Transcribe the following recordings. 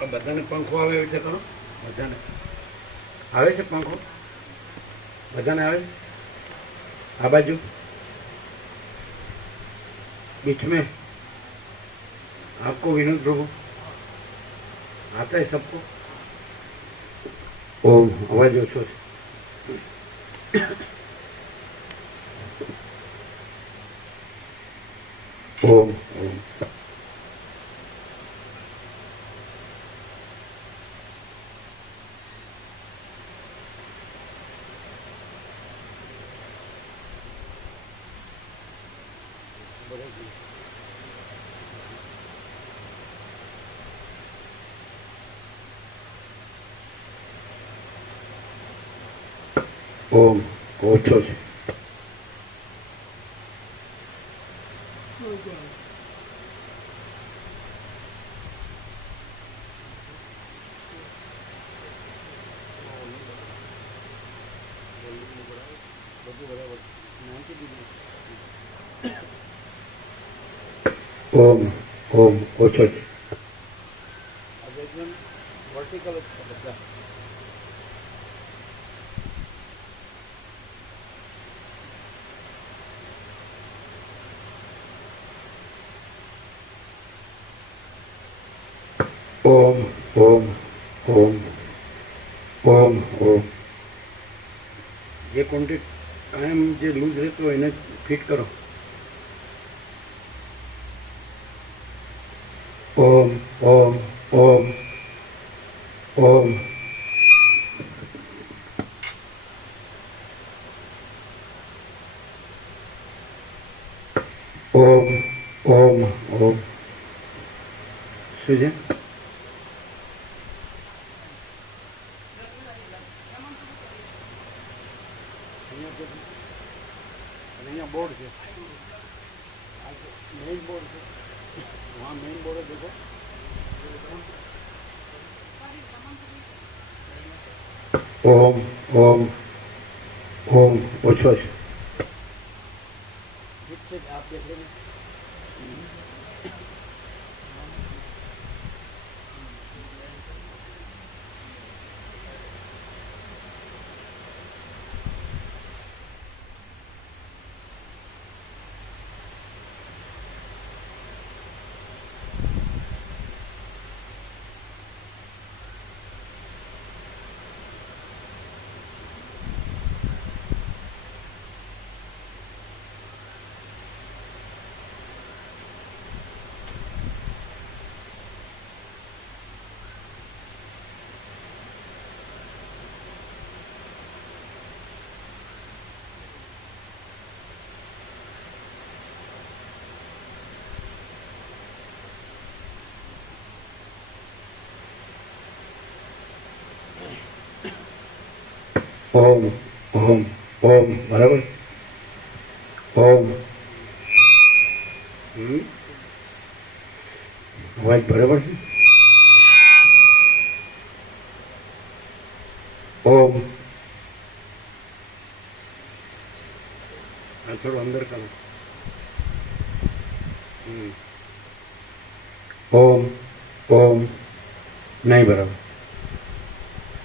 બધાને પંખો આવે એવી રીતે કરો. બધાને આવે છે પંખો? બધાને આવે? આ બાજુ बीच में आपको विनोद प्रभु आता है सबको? ओम आवाज ओछो ओम ओम ओम ओछो छे. ओम ओम ओछो छे. वर्टिकल બધા ओम ओम ओम ओम ओम ये क्वांटिटी कायम जो लूज रहते हो इन्हें फिट करो. ओम ओम ओम ओम ओम ओम ओम सुझे बोर्ड है मेन बोर्ड है वहाँ मेन बोर्ड है देखो. ओम ओम ओम ओछो छे. आप देख रहे हैं ओम ओम ओम बराबर ओम अवाज बराबर है. ओम थोड़ा अंदर करो. ओम ओम नहीं बराबर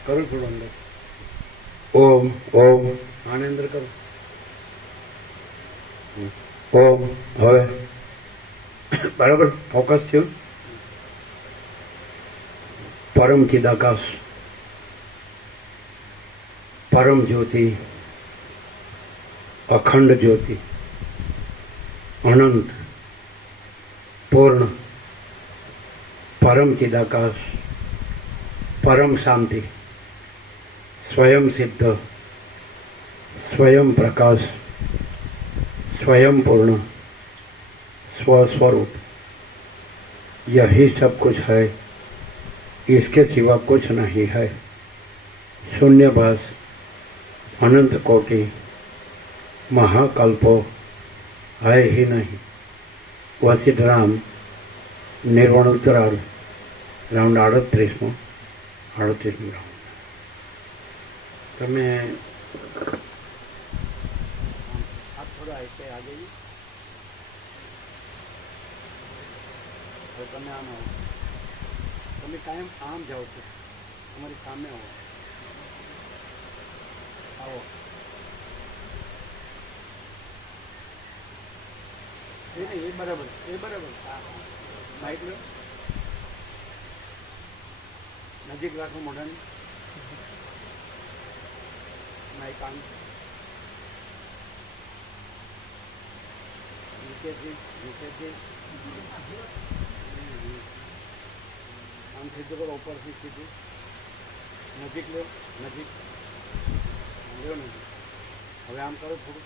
करो थोड़ा अंदर. ओम ओम आने अंदर करो. ओम हवे बराबर फोकस थयो. परम चिदाकाश परम ज्योति अखंड ज्योति अनंत पूर्ण परम चिदाकाश परम शांति स्वयं सिद्ध स्वयं प्रकाश स्वयं पूर्ण स्वस्वरूप यही सब कुछ है. इसके सिवा कुछ नहीं है. शून्यभास अनंत कोटि महाकल्पो है ही नहीं. वशिष्ठ राम निर्वाण उत्तरार्ध राउंड 38 राउंड. તમે आप थोड़ा ऐसे आ जाइए. તમે આમાં તમે કાયમ આમ જાઓ છો, અમારી સામે આવો, આવો. એ બરાબર, એ બરાબર. હા હા, માઇક લો, નજીક રાખો મોઢાની. માઇક આમ નીચેથી, નીચેથી આમ સીધું કરો, ઉપરથી સીધું. નજીક લો, નજીક લો, નજીક. હવે આમ કરો થોડું.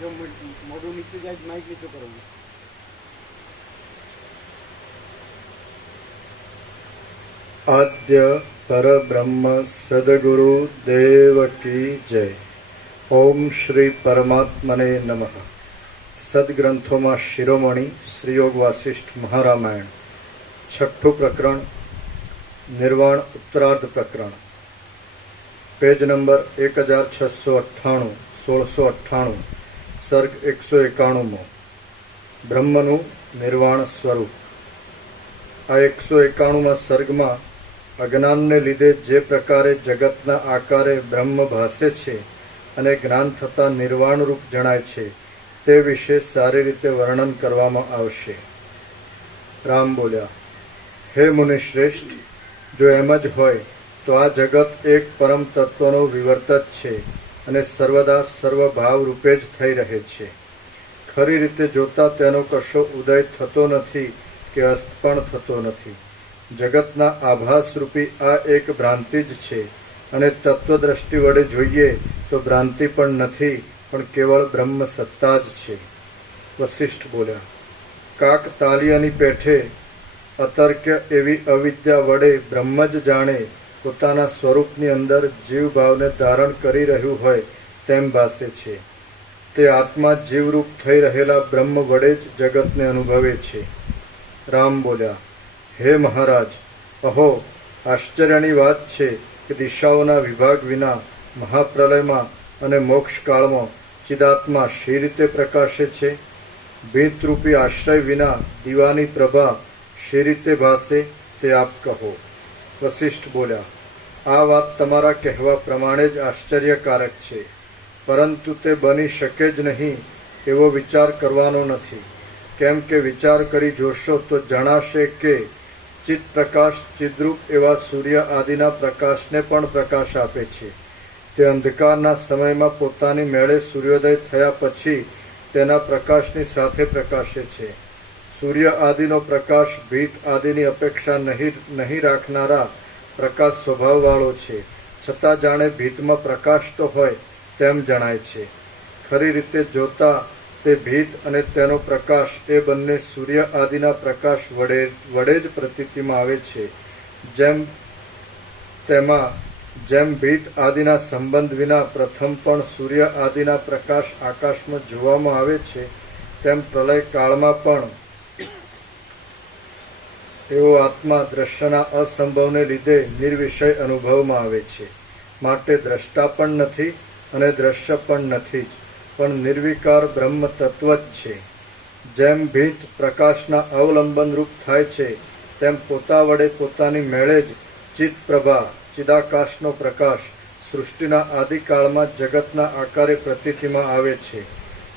જો મોઢું નીચું જાય, માઇક નીચું કરવાનું. આદ્ય પરબ્રહ્મ સદગુરુ દેવ કી જય. ઓમ શ્રી પરમાત્મને નમઃ. સદગ્રંથોમાં શિરોમણી શ્રી યોગ વાસિષ્ઠ મહારામાયણ, છઠ્ઠું પ્રકરણ, નિર્વાણ ઉત્તરાર્ધ પ્રકરણ, પેજ નંબર 1698, 1698, સર્ગ 191. બ્રહ્મનું નિર્વાણ સ્વરૂપ. આ 191માં સર્ગમાં અજ્ઞાનને લીધે જે પ્રકારે જગતના આકારે બ્રહ્મ ભાસે છે અને જ્ઞાન થતાં નિર્વાણરૂપ જણાય છે તે વિશે સારી રીતે વર્ણન કરવામાં આવશે. રામ બોલ્યા, હે મુનિશ્રેષ્ઠ, જો એમ જ હોય તો આ જગત એક પરમ તત્વનો વિવર્ત જ છે અને સર્વદા સર્વભાવ રૂપે જ થઈ રહે છે. ખરી રીતે જોતા તેનો કશો ઉદય થતો નથી કે અસ્ત પણ થતો નથી. જગતના આભાસરૂપી આ એક ભ્રાંતિ જ છે અને તત્વદ્રષ્ટિ વડે જોઈએ તો ભ્રાંતિ પણ નથી, પણ કેવળ બ્રહ્મ સત્તા જ છે. વસિષ્ઠ બોલ્યા, કાક તાલિયાની પેઠે અતર્ક્ય એવી અવિદ્યા વડે બ્રહ્મ જ જાણે પોતાના સ્વરૂપની અંદર જીવભાવને ધારણ કરી રહ્યું હોય તેમ ભાસે છે. તે આત્મા જીવરૂપ થઈ રહેલા બ્રહ્મ વડે જ જગતને અનુભવે છે. રામ બોલ્યા, હે મહારાજ, અહો, આશ્ચર્યની વાત છે કે દિશાઓના વિભાગ વિના મહાપ્રલયમાં અને મોક્ષકાળમાં ચિદાત્મા શી રીતે પ્રકાશે છે? ભીતરૂપી આશ્રય વિના દીવાની પ્રભા શી રીતે ભાસે તે આપ કહો. વસિષ્ઠ બોલ્યા, આ વાત તમારા કહેવા પ્રમાણે જ આશ્ચર્યકારક છે, પરંતુ તે બની શકે જ નહીં એવો વિચાર કરવાનો નથી. કેમ કે વિચાર કરી જોશો તો જણાશે કે ચિત્ત પ્રકાશ ચિદ્રૂપ એવા સૂર્ય આદિના પ્રકાશને પણ પ્રકાશ આપે છે. તે અંધકારના સમયમાં પોતાની મેળે સૂર્યોદય થયા પછી તેના પ્રકાશની સાથે પ્રકાશે છે. સૂર્ય આદિનો પ્રકાશ ભીત આદિની અપેક્ષા નહીં રાખનારા પ્રકાશ સ્વભાવવાળો છે, છતાં જાણે ભીતમાં પ્રકાશ તો હોય તેમ જણાય છે. ખરી રીતે જોતા તે ભીત અને તેનો પ્રકાશ એ બંને સૂર્ય આદિના પ્રકાશ વડે જ પ્રતીતિમાં આવે છે. જેમ ભીત આદિના સંબંધ વિના પ્રથમ પણ સૂર્ય આદિના પ્રકાશ આકાશમાં જોવામાં આવે છે, તેમ પ્રલય કાળમાં પણ એવો આત્મા દ્રશ્યના અસંભવને લીધે નિર્વિષય અનુભવમાં આવે છે. માટે દ્રષ્ટા પણ નથી અને દ્રશ્ય પણ નથી જ, પણ નિર્વિકાર બ્રહ્મ તત્વ જ છે. જેમ ભીત પ્રકાશના અવલંબન રૂપ થાય છે, તેમ પોતા વડે પોતાની મેળે જ ચિત્ત પ્રભા ચિદાકાશનો પ્રકાશ સૃષ્ટિના આદિકાળમાં જગતના આકારે પ્રતીતિમાં આવે છે.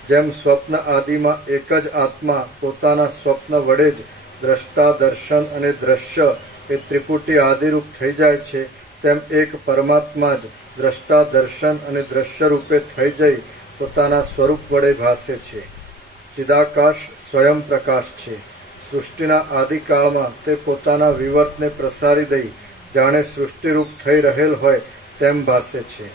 જેમ સ્વપ્ન આદિમાં એક જ આત્મા પોતાના સ્વપ્ન વડે જ દ્રષ્ટા, દર્શન અને દ્રશ્ય એ ત્રિપુટી આદિરૂપ થઈ જાય છે, તેમ એક પરમાત્મા જ દ્રષ્ટા, દર્શન અને દ્રશ્ય રૂપે થઈ જઈ પોતાના સ્વરૂપ વડે ભાસે છે. ચિદાકાશ સ્વયં પ્રકાશ છે. સૃષ્ટિના આદિકાળમાં તે પોતાના વિવર્તને પ્રસારી દઈ જાણે સૃષ્ટિરૂપ થઈ રહેલ હોય તેમ ભાસે છે,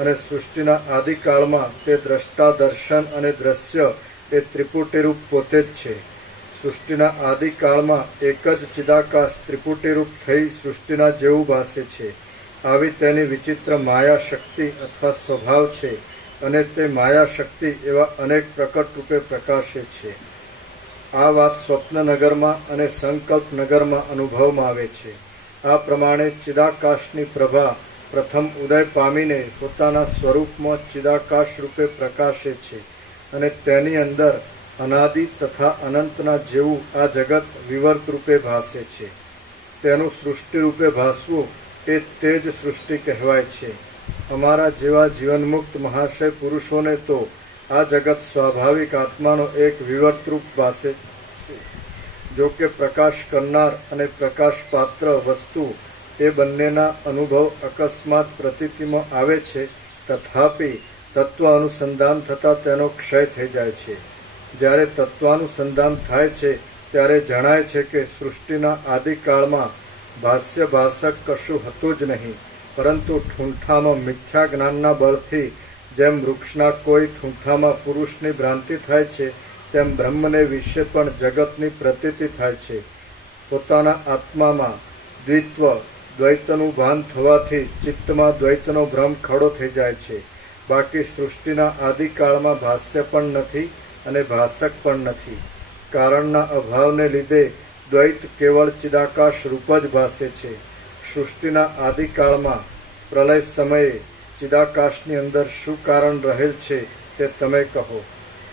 અને સૃષ્ટિના આદિકાળમાં તે દ્રષ્ટા, દર્શન અને દ્રશ્ય એ ત્રિપુટીરૂપ પોતે જ છે. સૃષ્ટિના આદિકાળમાં એક જ ચિદાકાશ ત્રિપુટીરૂપ થઈ સૃષ્ટિના જેવું ભાસે છે. આવી તેની વિચિત્ર માયા શક્તિ અથવા સ્વભાવ છે, અને તે માયા શક્તિ એવા અનેક પ્રકટ રૂપે પ્રકાશે છે. આ વાત સ્વપ્નનગરમાં અને સંકલ્પનગરમાં અનુભવમાં આવે છે. આ પ્રમાણે ચિદાકાશની પ્રભા પ્રથમ ઉદય પામીને પોતાના સ્વરૂપમાં ચિદાકાશ રૂપે પ્રકાશે છે અને તેની અંદર અનાદિ તથા અનંતના જેવું આ જગત વિવર્ત રૂપે ભાસે છે. તેનું સૃષ્ટિ રૂપે ભાસવું એ તે જ સૃષ્ટિ કહેવાય છે. અમારા જેવા જીવનમુક્ત મહાશય પુરુષોને તો આ જગત સ્વાભાવિક આત્માનો એક વિવર્તરૂપ ભાસે છે. જો કે પ્રકાશ કરનાર અને પ્રકાશ પાત્ર વસ્તુ એ બંનેના અનુભવ અકસ્માત પ્રતીતિમાં આવે છે, તથાપિ તત્વ અનુસંધાન થતાં તેનો ક્ષય થઈ જાય છે. જ્યારે તત્વાનુસંધાન થાય છે ત્યારે જણાય છે કે સૃષ્ટિના આદિકાળમાં ભાષ્ય ભાષક કશું હતું જ નહીં, પરંતુ ઠૂંઠામાં મિથ્યા જ્ઞાનના બળથી જેમ વૃક્ષના કોઈ ઠૂંઠામાં પુરુષની ભ્રાંતિ થાય છે, તેમ બ્રહ્મને વિશે પણ જગતની પ્રતીતિ થાય છે. પોતાના આત્મામાં દ્વિત્વ દ્વૈતનું ભાન થવાથી ચિત્તમાં દ્વૈતનો ભ્રમ ખડો થઈ જાય છે. બાકી સૃષ્ટિના આદિકાળમાં ભાષ્ય પણ નથી અને ભાષક પણ નથી. કારણના અભાવને લીધે દ્વૈત કેવળ ચિદાકાશ રૂપ જ ભાસે છે. સૃષ્ટિના આદિકાળમાં પ્રલય સમયે ચિદાકાશની અંદર શું કારણ રહેલ છે તે તમે કહો.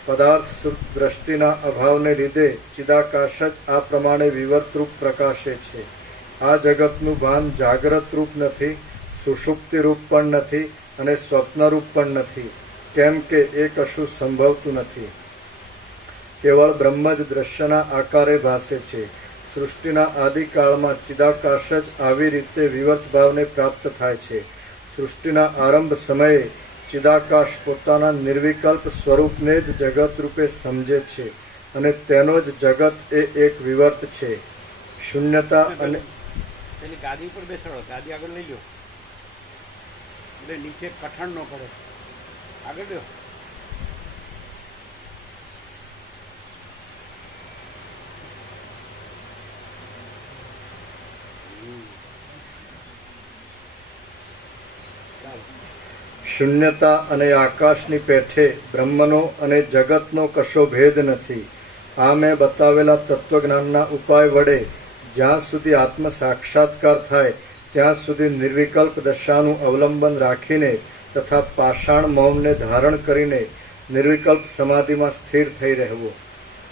પદાર્થ દ્રષ્ટિના અભાવને લીધે ચિદાકાશ જ આ પ્રમાણે વિવર્તરૂપ પ્રકાશે છે. આ જગતનું ભાન જાગ્રત રૂપ નથી, સુષુપ્તિ રૂપ પણ નથી અને સ્વપ્નરૂપ પણ નથી, કેમ કે એ કશું સંભવતું નથી. કેવળ બ્રહ્મ જ દ્રશ્યના આકારે ભાસે છે. સૃષ્ટિના આદિકાળમાં ચિદાકાશ જ આવી રીતે વિવર્ત ભાવને પ્રાપ્ત થાય છે. સૃષ્ટિના આરંભ સમયે ચિદાકાશ પોતાના નિર્વિકલ્પ સ્વરૂપને જ જગત રૂપે સમજે છે અને તેનો જ જગત એ એક વિવર્ત છે. શૂન્યતા અને પેલી ગાદી ઉપર બેસાડો, ગાદી આગળ લઈ લો એટલે નીચે કઠણ ન કરે. આગળ લો. શૂન્યતા અને આકાશની પેઠે બ્રહ્મનો અને જગતનો કશો ભેદ નથી. આ મેં બતાવેલા તત્વજ્ઞાનના ઉપાય વડે જ્યાં સુધી આત્મ સાક્ષાત્કાર થાય ત્યાં સુધી નિર્વિકલ્પ દશાનું અવલંબન રાખીને તથા પાષાણ મૌનને ધારણ કરીને નિર્વિકલ્પ સમાધિમાં સ્થિર થઈ રહેવું.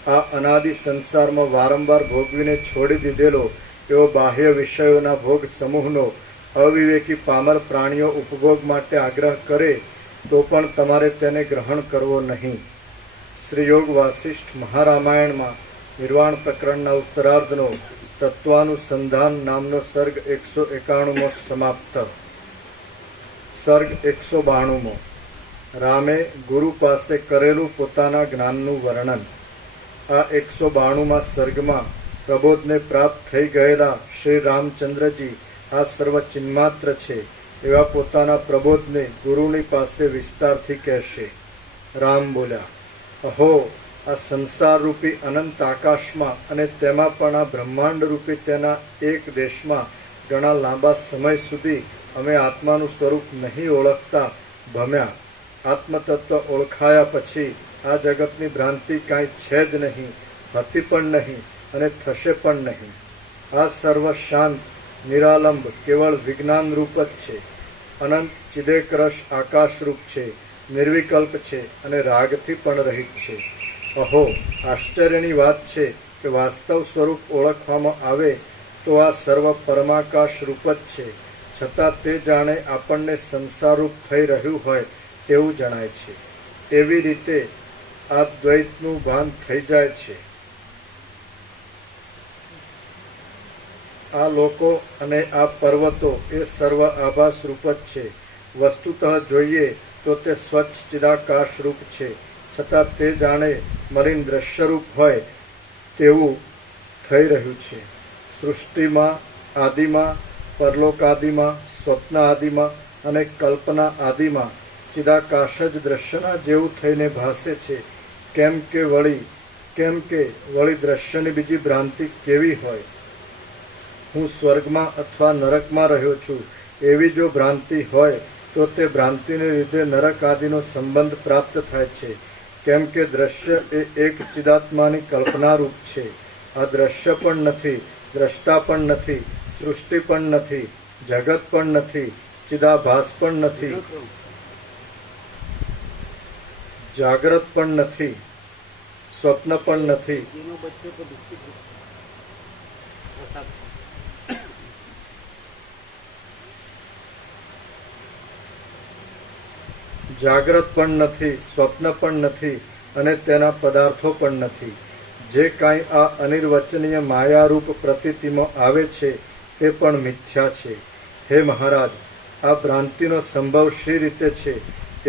આ અનાદિ સંસારમાં વારંવાર ભોગવીને છોડી દીધેલો એવો બાહ્ય વિષયોના ભોગ સમૂહનો અવિવેકી પામર પ્રાણીઓ ઉપભોગ માટે આગ્રહ કરે તો પણ તમારે તેને ગ્રહણ કરવો નહીં. શ્રી યોગ વાસિષ્ઠ મહારામાયણમાં નિર્વાણ પ્રકરણના ઉત્તરાર્ધનો તત્વાનુસંધાન નામનો સર્ગ 191મો સમાપ્ત. સર્ગ 192મો. રામે ગુરુ પાસે કરેલું પોતાના જ્ઞાનનું વર્ણન. આ 192મા સર્ગમાં પ્રબોધને પ્રાપ્ત થઈ ગયેલા શ્રી રામચંદ્રજી આ સર્વ ચિન્માત્ર છે એવા પોતાના પ્રબોધને ગુરુની પાસે વિસ્તારથી કહેશે. રામ બોલ્યા, અહો, આ સંસારરૂપી અનંત આકાશમાં અને તેમાં પણ આ બ્રહ્માંડ રૂપી તેના એક દેશમાં ઘણા લાંબા સમય સુધી અમે આત્માનું સ્વરૂપ નહીં ઓળખતા ભમ્યા. આત્મતત્વ ઓળખાયા પછી આ જગતની ભ્રાંતિ કાંઈ છે જ નહીં, હતી પણ નહીં અને થશે પણ નહીં. આ સર્વ શાંત નિરાલંબ કેવળ વિજ્ઞાન રૂપ જ છે. અનંત ચિદેકરશ આકાશરૂપ છે, નિર્વિકલ્પ છે અને રાગથી પણ રહિત છે. અહો, આશ્ચર્યની વાત છે કે વાસ્તવ સ્વરૂપ ઓળખવામાં આવે તો આ સર્વ પરમાકાશ રૂપ જ છે, છતાં તે જાણે આપણને સંસારરૂપ થઈ રહ્યું હોય તેવું જણાય છે. એવી રીતે આ દ્વૈતનું ભાન થઈ જાય છે. આ લોકો અને આ પર્વતો એ સર્વ આભાસ રૂપ જ છે. વસ્તુતઃ જોઈએ તો તે સ્વચ્છ ચિદાકાશ રૂપ છે, છતાં તે જાણે મલિન દ્રશ્યરૂપ હોય તેવું થઈ રહ્યું છે. સૃષ્ટિમાં આદિમાં, પરલોકાદિમાં, સ્વપ્ન આદિમાં અને કલ્પના આદિમાં ચિદાકાશ જ દ્રશ્યના જેવું થઈને ભાસે છે. કેમ કે વળી દ્રશ્યની બીજી ભ્રાંતિ કેવી હોય? હું સ્વર્ગમાં અથવા નરકમાં રહ્યો છું એવી જો ભ્રાંતિ હોય તો તે ભ્રાંતિને લીધે નરક આદિનો સંબંધ પ્રાપ્ત થાય છે. કેમ કે દ્રશ્ય એ એક ચિદાત્માની કલ્પના રૂપ છે. આ દ્રશ્ય પણ નથી, દ્રષ્ટા પણ નથી, સૃષ્ટિ પણ નથી, જગત પણ નથી, ચિદાભાસ પણ નથી, જાગ્રત પણ નથી, સ્વપ્ન પણ નથી. એનો બચ્ચો તો બિસ્કિટ વરસાદ. જાગ્રત પણ નથી, સ્વપ્ન પણ નથી અને તેના પદાર્થો પણ નથી. જે કાંઈ આ અનિર્વચનીય માયારૂપ પ્રતીતિમાં આવે છે તે પણ મિથ્યા છે. હે મહારાજ, આ ભ્રાંતિનો સંભવ શી રીતે છે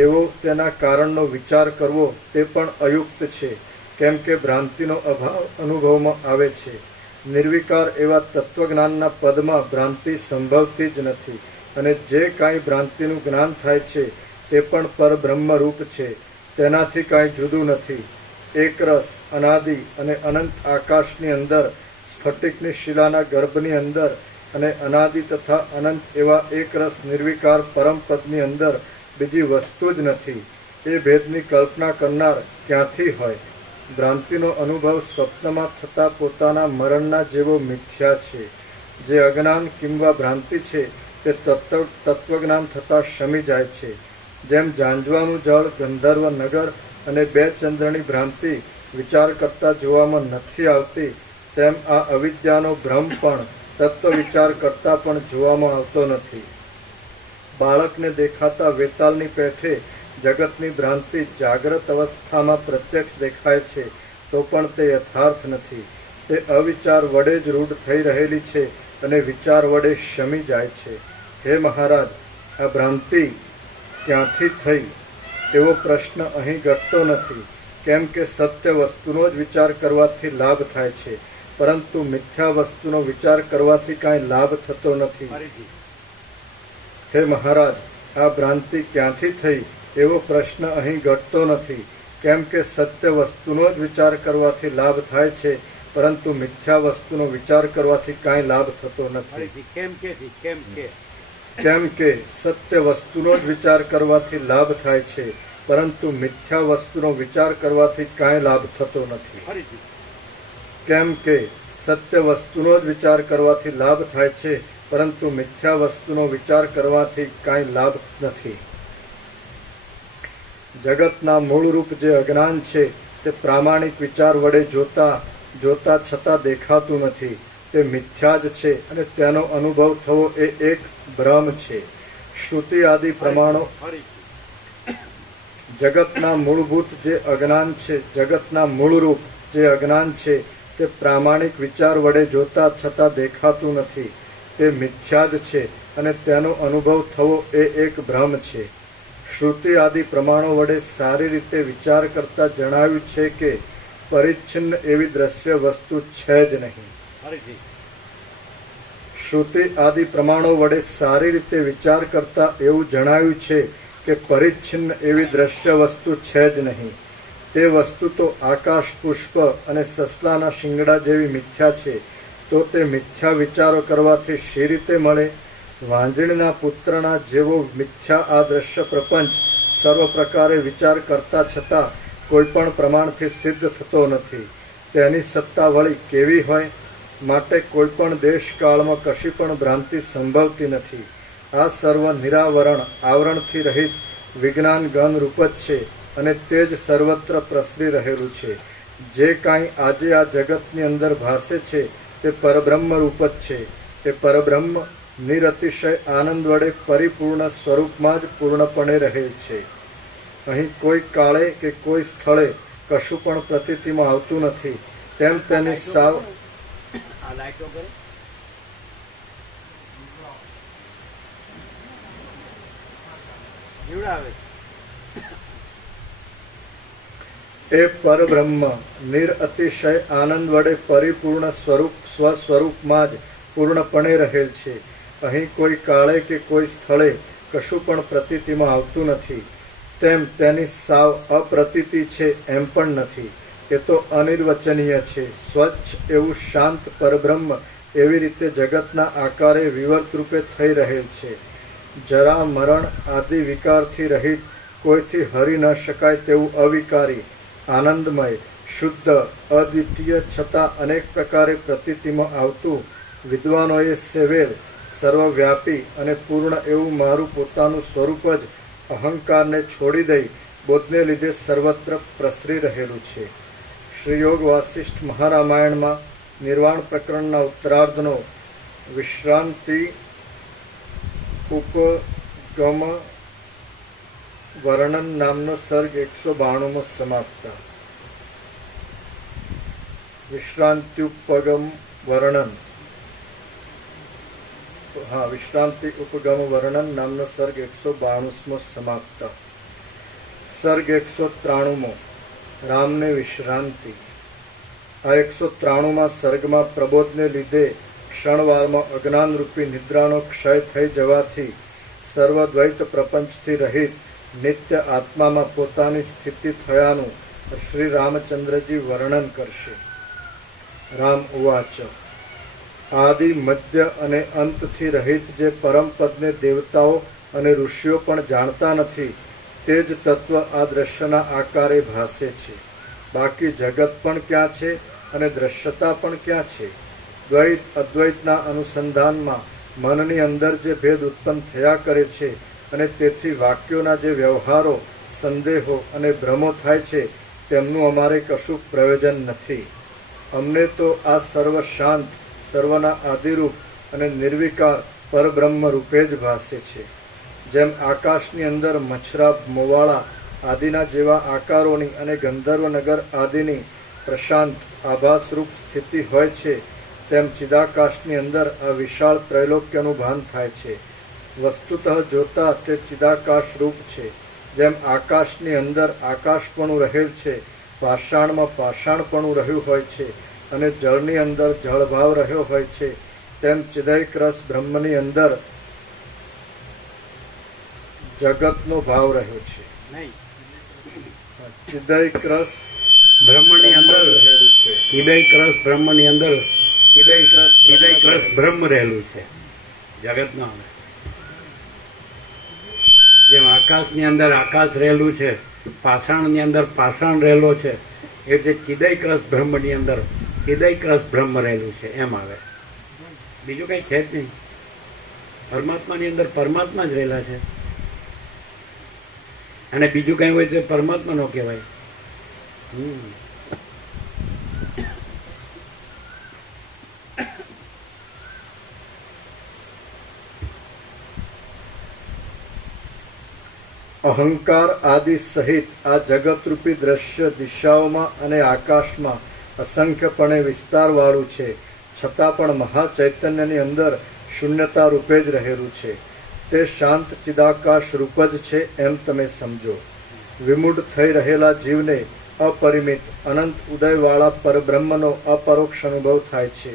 એવો તેના કારણનો વિચાર કરવો તે પણ અયુક્ત છે. કેમ કે ભ્રાંતિનો અભાવ અનુભવમાં આવે છે. નિર્વિકાર એવા તત્વજ્ઞાનના પદમાં ભ્રાંતિ સંભવતી જ નથી. અને જે કાંઈ ભ્રાંતિનું જ્ઞાન થાય છે તે પણ પરબ્રહ્મરૂપ છે. તેનાથી કાંઈ જુદું નથી. એક રસ, અનાદિ અને અનંત આકાશની અંદર, સ્ફટિકની શિલાના ગર્ભની અંદર અને અનાદિ તથા અનંત એવા એક રસ નિર્વિકાર પરમપદની અંદર બીજી વસ્તુ જ નથી. એ ભેદની કલ્પના કરનાર ક્યાંથી હોય? ભ્રાંતિનો અનુભવ સ્વપ્નમાં થતા પોતાના મરણના જેવો મિથ્યા છે. જે અજ્ઞાન કિંવા ભ્રાંતિ છે તે તત્વજ્ઞાન થતાં શમી જાય છે. જેમ ઝાંઝવાનું જળ, ગંધર્વ નગર અને બે ચંદ્રની ભ્રાંતિ વિચાર કરતા જોવામાં નથી આવતી, તેમ આ અવિદ્યાનો ભ્રમ પણ તત્વ વિચાર કરતા પણ જોવામાં આવતો નથી. બાળકને દેખાતા વેતાલની પેઠે જગતની ભ્રાંતિ જાગ્રત અવસ્થામાં પ્રત્યક્ષ દેખાય છે તો પણ તે યથાર્થ નથી. તે અવિચાર વડે જ રૂઢ થઈ રહેલી છે અને વિચાર વડે શમી જાય છે. હે મહારાજ, આ ભ્રાંતિ ક્યાંથી થઈ એવો પ્રશ્ન અહીં ઘટતો નથી. કેમ કે સત્ય વસ્તુનો જ વિચાર કરવાથી લાભ થાય છે, પરંતુ મિથ્યા વસ્તુનો વિચાર કરવાથી કાંઈ લાભ થતો નથી. હે મહારાજ, આ ભ્રાંતિ ક્યાંથી થઈ એવો પ્રશ્ન અહીં ઘટતો નથી. કેમ કે સત્ય વસ્તુનો જ વિચાર કરવાથી લાભ થાય છે, પરંતુ મિથ્યા વસ્તુનો વિચાર કરવાથી કાંઈ લાભ થતો નથી. કેમ કે સત્ય વસ્તુનો જ વિચાર કરવાથી લાભ થાય છે, પરંતુ મિથ્યા વસ્તુનો વિચાર કરવાથી કાંઈ લાભ થતો નથી. કેમ કે સત્ય વસ્તુનો જ વિચાર કરવાથી લાભ થાય છે, પરંતુ મિથ્યા વસ્તુનો વિચાર કરવાથી કાંઈ લાભ નથી. જગતના મૂળરૂપ જે અજ્ઞાન છે તે પ્રામાણિક વિચાર વડે જોતા છતાં દેખાતું નથી. તે મિથ્યા જ છે અને તેનો અનુભવ થવો એ એક ભ્રમ છે. શ્રુતિ આદિ પ્રમાણો જગતના મૂળભૂત જે અજ્ઞાન છે, જગતના મૂળરૂપ જે અજ્ઞાન છે તે પ્રામાણિક વિચાર વડે જોતા છતાં દેખાતું નથી. તે મિથ્યા જ છે અને તેનો અનુભવ થવો એ એક ભ્રમ છે. શ્રુતિ આદિ પ્રમાણો વડે સારી રીતે વિચાર કરતા જણાવ્યું છે કે પરિચ્છિન્ન એવી દ્રશ્ય વસ્તુ છે જ નહીં. શ્રુતિ આદિ પ્રમાણો વડે સારી રીતે વિચાર કરતા એવું જણાવ્યું છે કે પરિચ્છિન્ન એવી દ્રશ્ય વસ્તુ છે જ નહીં. તે વસ્તુ તો આકાશ, પુષ્પ અને સસલાના શિંગડા જેવી મિથ્યા છે. તો તે મિથ્યા વિચારો કરવાથી શી રીતે મળે? વાંજણીના પુત્રના જેવો મિથ્યા આ દ્રશ્ય પ્રપંચ સર્વ પ્રકારે વિચાર કરતા છતાં કોઈ પણ પ્રમાણથી સિદ્ધ થતો નથી. તેની સત્તા વળી કેવી હોય? માટે કોઈ પણ દેશકાળમાં કશી પણ ભ્રાંતિ સંભવતી નથી. આ સર્વ નિરાવરણ, આવરણથી રહિત વિજ્ઞાન ગણ રૂપ જ છે અને તે જ સર્વત્ર પ્રસરી રહેલું છે. જે કાંઈ આજે આ જગતની અંદર ભાસે છે તે પરબ્રહ્મ રૂપ જ છે. તે પરબ્રહ્મ નિરતિશય આનંદ વડે પરિપૂર્ણ સ્વરૂપમાં જ પૂર્ણપણે રહેલ છે. અહીં કોઈ કાળે કે કોઈ સ્થળે કશું પણ પ્રતીતિમાં આવતું નથી. તેમ તેની સાવ એ પરબ્રહ્મ નિરઅતિશય આનંદ વડે પરિપૂર્ણ સ્વસ્વરૂપમાં જ પૂર્ણપણે રહેલ છે. અહીં કોઈ કાળે કે કોઈ સ્થળે કશું પણ પ્રતીતિમાં આવતું નથી. તેમ તેની સાવ અપ્રતીતિ છે એમ પણ નથી. એ તો અનિર્વચનીય છે. સ્વચ્છ એવું શાંત પરબ્રહ્મ એવી રીતે જગતના આકારે વિવર્ત રૂપે થઈ રહેલ છે. જરા મરણ આદિ વિકારથી રહિત, કોઈથી હરી ન શકાય તેવું અવિકારી આનંદમય, શુદ્ધ, અદ્વિતીય છતાં અનેક પ્રકારે પ્રતીતિમાં આવતું, વિદ્વાનોએ સેવેલ, સર્વવ્યાપી અને પૂર્ણ એવું મારું પોતાનું સ્વરૂપ જ અહંકારને છોડી દઈ બોધને લીધે સર્વત્ર પ્રસરી રહેલું છે. શ્રી યોગ વાસિષ્ઠ મહારામાયણમાં નિર્વાણ પ્રકરણના ઉત્તરાર્ધનો વિશ્રાંતિ ઉપગમ વર્ણન નામનો સર્ગ 192 સમાપ્ત. વિશ્રાંત્યુપગમ વર્ણન વિશ્રાંતિ ઉપગમ વર્ણન નામનો સર્ગ 192 સમાપ્ત. સર્ગ 193 રામને વિશ્રાંતિ. આ 193માં સર્ગમાં પ્રબોધને લીધે ક્ષણવારમાં અજ્ઞાનરૂપી નિદ્રાનો ક્ષય થઈ જવાથી સર્વદ્વૈત પ્રપંચથી રહિત નિત્ય આત્મામાં પોતાની સ્થિતિ થયાનું શ્રી રામચંદ્રજી વર્ણન કરશે. રામ ઉવાચ. આદિ, મધ્ય અને અંતથી રહિત જે પરમપદને દેવતાઓ અને ઋષિઓ પણ જાણતા નથી તે જ તત્વ આ દ્રશ્યના આકારે ભાસે છે. બાકી જગત પણ ક્યાં છે અને દ્રશ્યતા પણ ક્યાં છે? દ્વૈત અદ્વૈતના અનુસંધાનમાં મનની અંદર જે ભેદ ઉત્પન્ન થયા કરે છે અને તેથી વાક્યોના જે વ્યવહારો, સંદેહો અને ભ્રમો થાય છે તેમનું અમારે કશું પ્રયોજન નથી. અમને તો આ સર્વ શાંત, સર્વના આદિરૂપ અને નિર્વિકાર પરબ્રહ્મ રૂપે જ ભાસે છે. જેમ આકાશની અંદર મચ્છરા, મોવાળા આદિના જેવા આકારોની અને ગંધર્વનગર આદિની પ્રશાંત આભાસરૂપ સ્થિતિ હોય છે તેમ ચિદાકાશની અંદર આ વિશાળ ત્રૈલોક્યનું ભાન થાય છે. વસ્તુતઃ જોતા તે ચિદાકાશ રૂપ છે. જેમ આકાશની અંદર આકાશપણું રહેલ છે, પાષાણમાં પાષાણપણું રહ્યું હોય છે અને જળની અંદર જળભાવ રહ્યો હોય છે, તેમ ચિદૈક રસ બ્રહ્મની અંદર જગતનો ભાવ રહ્યો છે. ચિદૈક રસ બ્રહ્મની અંદર રહેલું છે. ચિદૈક રસ બ્રહ્મની અંદર ચિદૈક રસ બ્રહ્મ રહેલું છે, જગત ન આવે. જેમ આકાશની અંદર આકાશ રહેલું છે, પાષાણની અંદર પાષાણ રહેલો છે, એ રીતે ચિદૈક રસ બ્રહ્મની અંદર ચિદૈક રસ બ્રહ્મ રહેલું છે એમ આવે. બીજું કંઈ છે જ નહીં. પરમાત્માની અંદર પરમાત્મા જ રહેલા છે અને બીજું કંઈ હોય તો પરમાત્મા નો કહેવાય. અહંકાર આદિ સહિત આ જગતરૂપી દ્રશ્ય દિશાઓમાં અને આકાશમાં અસંખ્યપણે વિસ્તારવાળું છે, છતાં પણ મહાચૈતન્યની અંદર શૂન્યતા રૂપે જ રહેલું છે. તે શાંત ચિદાકાશ રૂપ જ છે એમ તમે સમજો. વિમૂઢ થઈ રહેલા જીવને અપરિમિત અનંત ઉદયવાળા પરબ્રહ્મનો અપરોક્ષ અનુભવ થાય છે.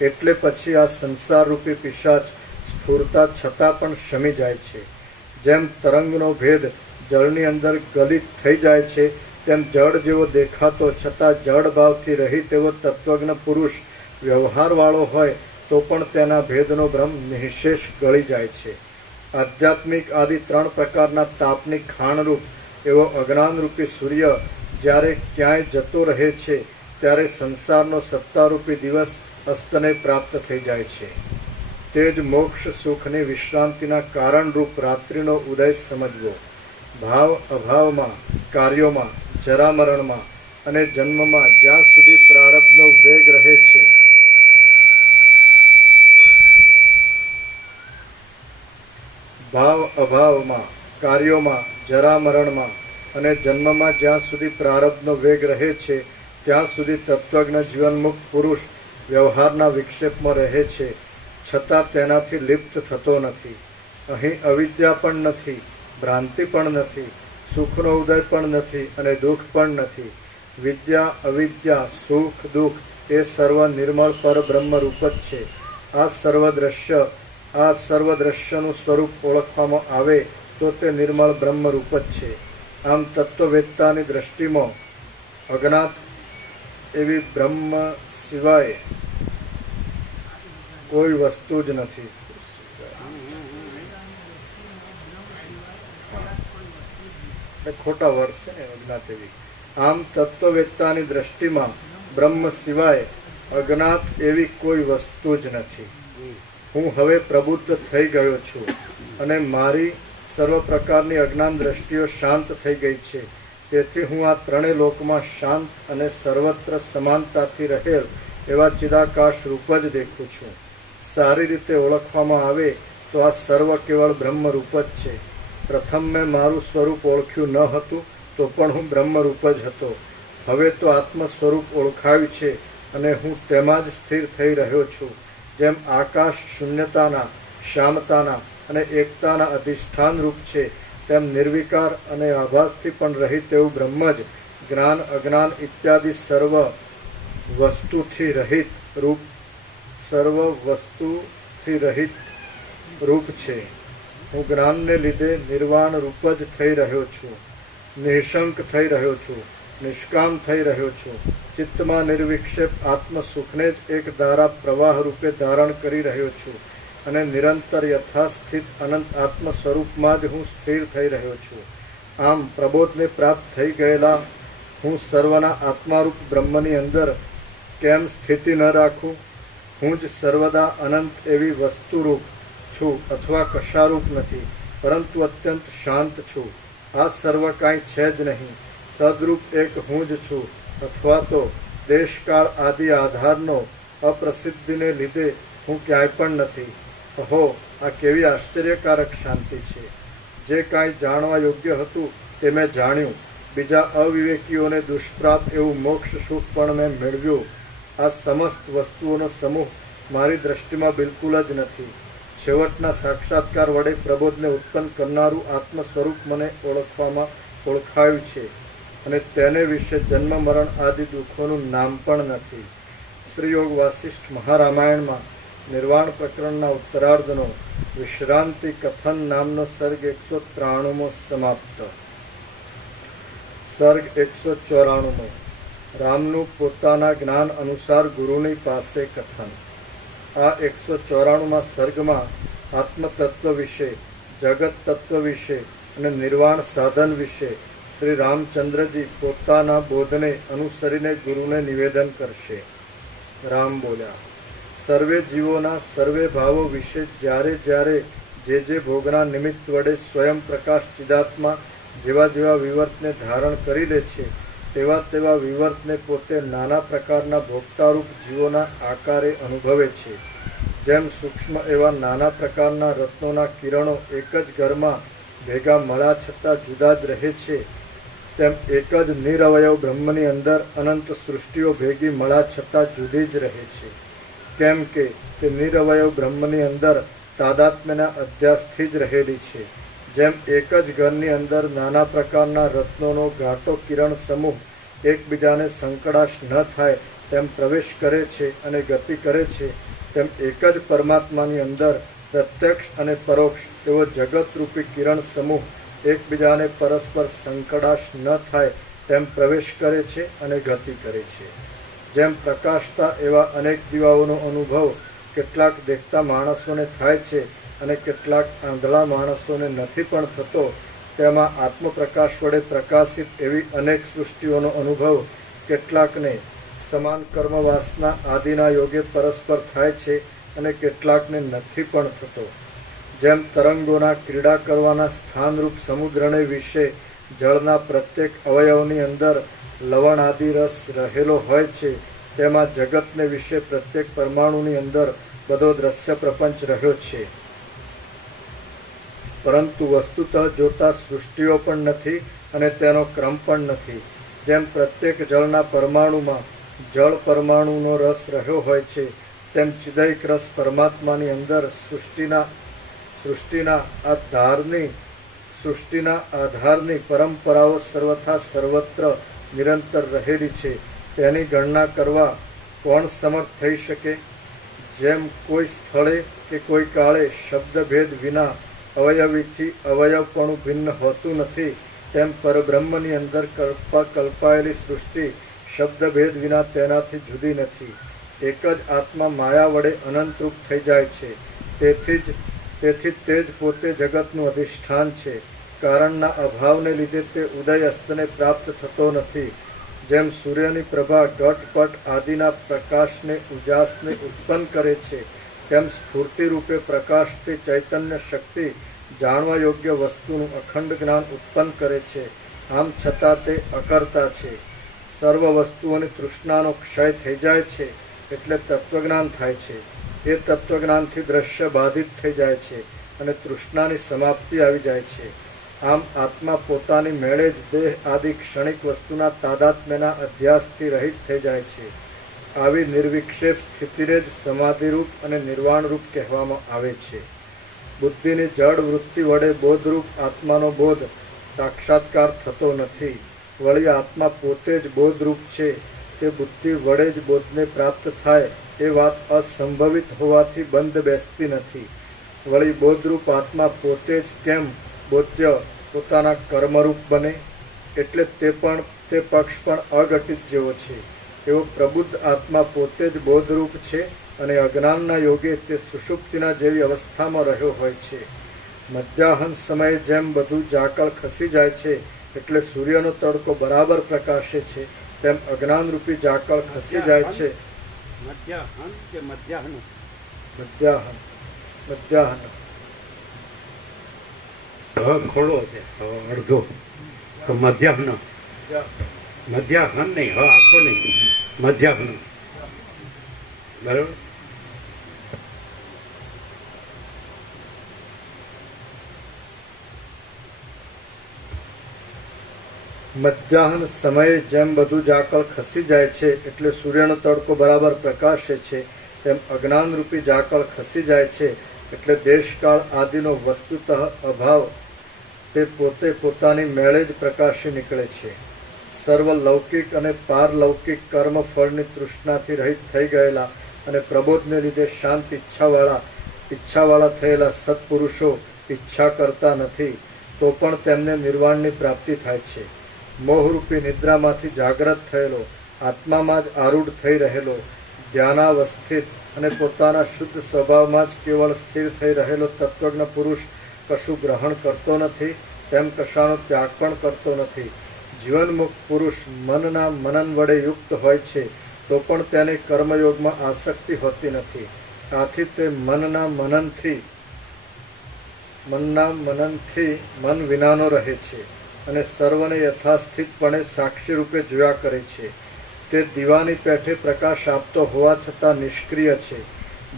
એટલે પછી આ સંસારરૂપી પિશાચ સ્ફૂરતા છતાં પણ શમી જાય છે. જેમ તરંગનો ભેદ જળની અંદર ગલિત થઈ જાય છે તેમ જળ જેવો દેખાતો છતાં જળ ભાવથી રહિત એવો તત્વજ્ઞ પુરુષ વ્યવહારવાળો હોય તો પણ તેના ભેદનો ભ્રમ નિઃશેષ ગળી જાય છે. આધ્યાત્મિક આદિ 3 પ્રકારના તાપની ખાણરૂપ એવો અજ્ઞાનરૂપી સૂર્ય જ્યારે ક્યાંય જતો રહે છે ત્યારે સંસારનો સત્તારૂપી દિવસ અસ્તને પ્રાપ્ત થઈ જાય છે. તે જ મોક્ષ સુખની વિશ્રાંતિના કારણરૂપ રાત્રિનો ઉદય સમજવો. ભાવ અભાવમાં, કાર્યોમાં, જરામરણમાં અને જન્મમાં જ્યાં સુધી પ્રારબ્ધનો વેગ રહે છે ભાવ અભાવમાં, કાર્યોમાં, જરામરણમાં અને જન્મમાં જ્યાં સુધી પ્રારબ્ધનો વેગ રહે છે ત્યાં સુધી તત્વજ્ઞ જીવનમુક્ત પુરુષ વ્યવહારના વિક્ષેપમાં રહે છે, છતાં તેનાથી લિપ્ત થતો નથી. અહીં અવિદ્યા પણ નથી, ભ્રાંતિ પણ નથી, સુખનો ઉદય પણ નથી અને દુઃખ પણ નથી. વિદ્યા, અવિદ્યા, સુખ, દુઃખ એ સર્વ નિર્મળ પરબ્રહ્મ રૂપ જ છે. આ સર્વ દ્રશ્યનું સ્વરૂપ ઓળખવામાં આવે તો તે નિર્મળ બ્રહ્મ રૂપ જ છે. આમ તત્વવેત્તાની દ્રષ્ટિમાં અજ્ઞાત એવી બ્રહ્મ સિવાય કોઈ વસ્તુ જ નથી. ખોટા વર્ષ છે ને અજ્ઞાત એવી. આમ તત્વવેત્તાની દ્રષ્ટિમાં બ્રહ્મ સિવાય અજ્ઞાત એવી કોઈ વસ્તુ જ નથી. હું હવે પ્રબુદ્ધ થઈ ગયો છું અને મારી સર્વ પ્રકારની અજ્ઞાન દ્રષ્ટિઓ શાંત થઈ ગઈ છે. તેથી હું આ ત્રણેય લોકમાં શાંત અને સર્વત્ર સમાનતાથી રહેલ એવા ચિદાકાશ રૂપ જ દેખું છું. સારી રીતે ઓળખવામાં આવે તો આ સર્વ કેવળ બ્રહ્મ રૂપ જ છે. પ્રથમ મેં મારું સ્વરૂપ ઓળખ્યું ન હતું તો પણ હું બ્રહ્મરૂપ જ હતો. હવે તો આત્મ સ્વરૂપ ઓળખાયું છે અને હું તેમાં જ સ્થિર થઈ રહ્યો છું. જેમ આકાશ શૂન્યતાના, શામતાના અને એકતાના અધિષ્ઠાન રૂપ છે, તેમ નિર્વિકાર અને આભાસથી પણ રહિત એવું બ્રહ્મ જ જ્ઞાન, અજ્ઞાન ઇત્યાદિ સર્વ વસ્તુથી રહિત રૂપ છે. હું જ્ઞાનને લીધે નિર્વાણ રૂપ જ થઈ રહ્યો છું, નિઃશંક થઈ રહ્યો છું, નિષ્કામ થઈ રહ્યો છું. ચિત્તમાં નિર્વિક્ષેપ આત્મ સુખને જ એક ધારા પ્રવાહ રૂપે ધારણ કરી રહ્યો છું અને નિરંતર યથાસ્થિત અનંત આત્મ સ્વરૂપમાં જ હું સ્થિર થઈ રહ્યો છું. આમ પ્રબોધને પ્રાપ્ત થઈ ગયેલા હું સર્વના આત્મારૂપ બ્રહ્મની અંદર કેમ સ્થિતિ ન રાખું? હું જ સર્વદા અનંત એવી વસ્તુરૂપ છું અથવા કશારૂપ નથી, પરંતુ અત્યંત શાંત છું. આ સર્વ કાંઈ છે જ નહીં. સદરૂપ એક હું જ છું, અથવા તો દેશકાળ આદિ આધારનો અપ્રસિદ્ધિને લીધે હું ક્યાંય પણ નથી. કહો, આ કેવી આશ્ચર્યકારક શાંતિ છે! જે કાંઈ જાણવા યોગ્ય હતું તે મેં જાણ્યું. બીજા અવિવેકીઓને દુષ્પ્રાપ એવું મોક્ષ સુખ પણ મેં મેળવ્યું. આ સમસ્ત વસ્તુઓનો સમૂહ મારી દ્રષ્ટિમાં બિલકુલ જ નથી. છેવટના સાક્ષાત્કાર વડે પ્રબોધને ઉત્પન્ન કરનારું આત્મ સ્વરૂપ મને ઓળખાયું છે અને તેને વિશે જન્મ મરણ આદિ દુઃખોનું નામ પણ નથી. શ્રી યોગ વાસિષ્ઠ મહારામાયણમાં નિર્વાણ પ્રકરણના ઉત્તરાર્ધનો વિશ્રાંતિ કથન નામનો સર્ગ 193મો સમાપ્ત. સર્ગ 194મો. રામનું પોતાના જ્ઞાન અનુસાર ગુરુની પાસે કથન. આ 194મા સર્ગમાં આત્મતત્વ વિશે, જગત તત્વ વિશે અને નિર્વાણ સાધન વિશે શ્રી રામચંદ્રજી પોતાના બોધને અનુસરીને ગુરુને નિવેદન કરશે. રામ બોલ્યા, સર્વે જીવોના સર્વે ભાવો વિશે જ્યારે જ્યારે જે ભોગના નિમિત્ત વડે સ્વયં પ્રકાશ ચિદાત્મા જેવા જેવા વિવર્તને ધારણ કરી લે છે, તેવા તેવા વિવર્તને પોતે નાના પ્રકારના ભોગતારૂપ જીવોના આકારે અનુભવે છે. જેમ સૂક્ષ્મ એવા નાના પ્રકારના રત્નોના કિરણો એક જ ઘરમાં ભેગા મળ્યા છતાં જુદા જ રહે છે, તેમ એક જ નિરવયવ બ્રહ્મની અંદર અનંત સૃષ્ટિઓ ભેગી મળ્યા છતાં જુદી જ રહે છે. કેમ કે તે નિરવયવ બ્રહ્મની અંદર તાદાત્મ્યના અધ્યાસથી જ રહેલી છે. જેમ એક જ ઘરની અંદર નાના પ્રકારના રત્નોનો ઘાટો કિરણ સમૂહ એકબીજાને સંકળાશ ન થાય તેમ પ્રવેશ કરે છે અને ગતિ કરે છે, તેમ એક જ પરમાત્માની અંદર પ્રત્યક્ષ અને પરોક્ષ એવો જગતરૂપી કિરણ સમૂહ એકબીજાને પરસ્પર સંકળાશ ન થાય તેમ પ્રવેશ કરે છે અને ગતિ કરે છે. જેમ પ્રકાશતા એવા અનેક દીવાઓનો અનુભવ કેટલાક દેખતા માણસોને થાય છે અને કેટલાક આંધળા માણસોને નથી પણ થતો, તેમાં આત્મપ્રકાશ વડે પ્રકાશિત એવી અનેક સૃષ્ટિઓનો અનુભવ કેટલાકને સમાન કર્મ વાસના આદિના યોગે પરસ્પર થાય છે અને કેટલાકને નથી પણ થતો. જેમ તરંગોના ક્રીડા કરવાના સ્થાનરૂપ સમુદ્રને વિશે જળના પ્રત્યેક અવયવની અંદર લવણ આદિ રસ રહેલો હોય છે, તેમાં જગતને વિશે પ્રત્યેક પરમાણુની અંદર બધો દ્રશ્ય પ્રપંચ રહ્યો છે. પરંતુ વસ્તુતઃ જોતા સૃષ્ટિઓ પણ નથી અને તેનો ક્રમ પણ નથી. જેમ પ્રત્યેક જળના પરમાણુમાં જળ પરમાણુનો રસ રહ્યો હોય છે, તેમ ચિદૈક રસ પરમાત્માની અંદર સૃષ્ટિના આધારની પરંપરાઓ સર્વથા સર્વત્ર નિરંતર રહેલી છે. તેની ગણના કરવા કોણ સમર્થ થઈ શકે? જેમ કોઈ સ્થળે કે કોઈ કાળે શબ્દભેદ વિના અવયવીથી અવયવપણું ભિન્ન હોતું નથી, તેમ પરબ્રહ્મની અંદર કલ્પાયેલી સૃષ્ટિ શબ્દભેદ વિના તેનાથી જુદી નથી. એક જ આત્મા માયા વડે અનંતરૂપ થઈ જાય છે. તેથી તે જ પોતે જગતનું અધિષ્ઠાન છે. કારણના અભાવને લીધે તે ઉદય અસ્તને પ્રાપ્ત થતો નથી. જેમ સૂર્યની પ્રભા ઘટપટ આદિના પ્રકાશને ઉજાસને ઉત્પન્ન કરે છે, તેમ સ્ફૂર્તિ રૂપે પ્રકાશથી ચૈતન્ય શક્તિ જાણવા યોગ્ય વસ્તુનું અખંડ જ્ઞાન ઉત્પન્ન કરે છે. આમ છતાં તે અકર્તા છે. સર્વ વસ્તુઓની તૃષ્ણાનો ક્ષય થઈ જાય છે એટલે તત્વજ્ઞાન થાય છે. એ તત્વજ્ઞાનથી દ્રશ્ય બાધિત થઈ જાય છે અને તૃષ્ણાની સમાપ્તિ આવી જાય છે. આમ આત્મા પોતાની મેળે જ દેહ આદિ ક્ષણિક વસ્તુના તાદાત્મ્યના અધ્યાસથી રહિત થઈ જાય છે. આવી નિર્વિક્ષેપ સ્થિતિને જ સમાધિરૂપ અને નિર્વાણરૂપ કહેવામાં આવે છે. બુદ્ધિની જડ વૃત્તિ વડે બોધરૂપ આત્માનો બોધ સાક્ષાત્કાર થતો નથી. વળી આત્મા પોતે જ બોધરૂપ છે. તે બુદ્ધિ વડે જ બોધને પ્રાપ્ત થાય એ વાત અસંભવિત હોવાથી બંધ બેસતી નથી. વળી બોધરૂપ આત્મા પોતે જ કેમ બોધ્ય પોતાના કર્મરૂપ બને? એટલે તે પક્ષ પણ અઘટિત જેવો છે. એવો પ્રબુદ્ધ આત્મા પોતે જ બોધરૂપ છે અને અજ્ઞાનના યોગે તે સુષુપ્તિના જેવી અવસ્થામાં રહ્યો હોય છે. મધ્યાહન સમયે જેમ બધું ઝાકળ ખસી જાય છે એટલે સૂર્યનો તડકો બરાબર પ્રકાશે છે, તેમ અજ્ઞાનરૂપી ઝાકળ ખસી જાય છે. મધ્યાહન કે મધ્યાહન? મધ્યાહન. મધ્યાહન ખોડો છે, અડધો તો મધ્યાહન. મધ્યાહન નહીં, આખો નહીં, મધ્યાહન. બરાબર. મધ્યાહન સમયે જેમ બધું ઝાકળ ખસી જાય છે એટલે સૂર્યનો તડકો બરાબર પ્રકાશે છે, તેમ અજ્ઞાનરૂપી ઝાકળ ખસી જાય છે એટલે દેશકાળ આદિનો વસ્તુતઃ અભાવ તે પોતે પોતાની મેળે જ પ્રકાશી નીકળે છે. સર્વ લૌકિક અને પારલૌકિક કર્મ ફળની તૃષ્ણાથી રહિત થઈ ગયેલા અને પ્રબોધને લીધે શાંત ઈચ્છાવાળા થયેલા સત્પુરુષો ઈચ્છા કરતા નથી તો પણ તેમને નિર્વાણની પ્રાપ્તિ થાય છે. મોહરૂપી નિદ્રામાંથી જાગ્રત થયેલો, આત્મામાં જ આરૂઢ થઈ રહેલો, ધ્યાનાવસ્થિત અને પોતાના શુદ્ધ સ્વભાવમાં જ કેવળ સ્થિર થઈ રહેલો તત્વજ્ઞ પુરુષ કશું ગ્રહણ કરતો નથી, તેમ કશાનો ત્યાગ પણ કરતો નથી. જીવનમુક્ત પુરુષ મનના મનન વડે યુક્ત હોય છે તો પણ તેને કર્મયોગમાં આસક્તિ હોતી નથી. આથી તે મનના મનનથી મન વિનાનો રહે છે અને સર્વને યથાસ્થિતપણે સાક્ષી રૂપે જોયા કરે છે. તે દીવાની પેઠે પ્રકાશ આપતો હોવા છતાં નિષ્ક્રિય છે.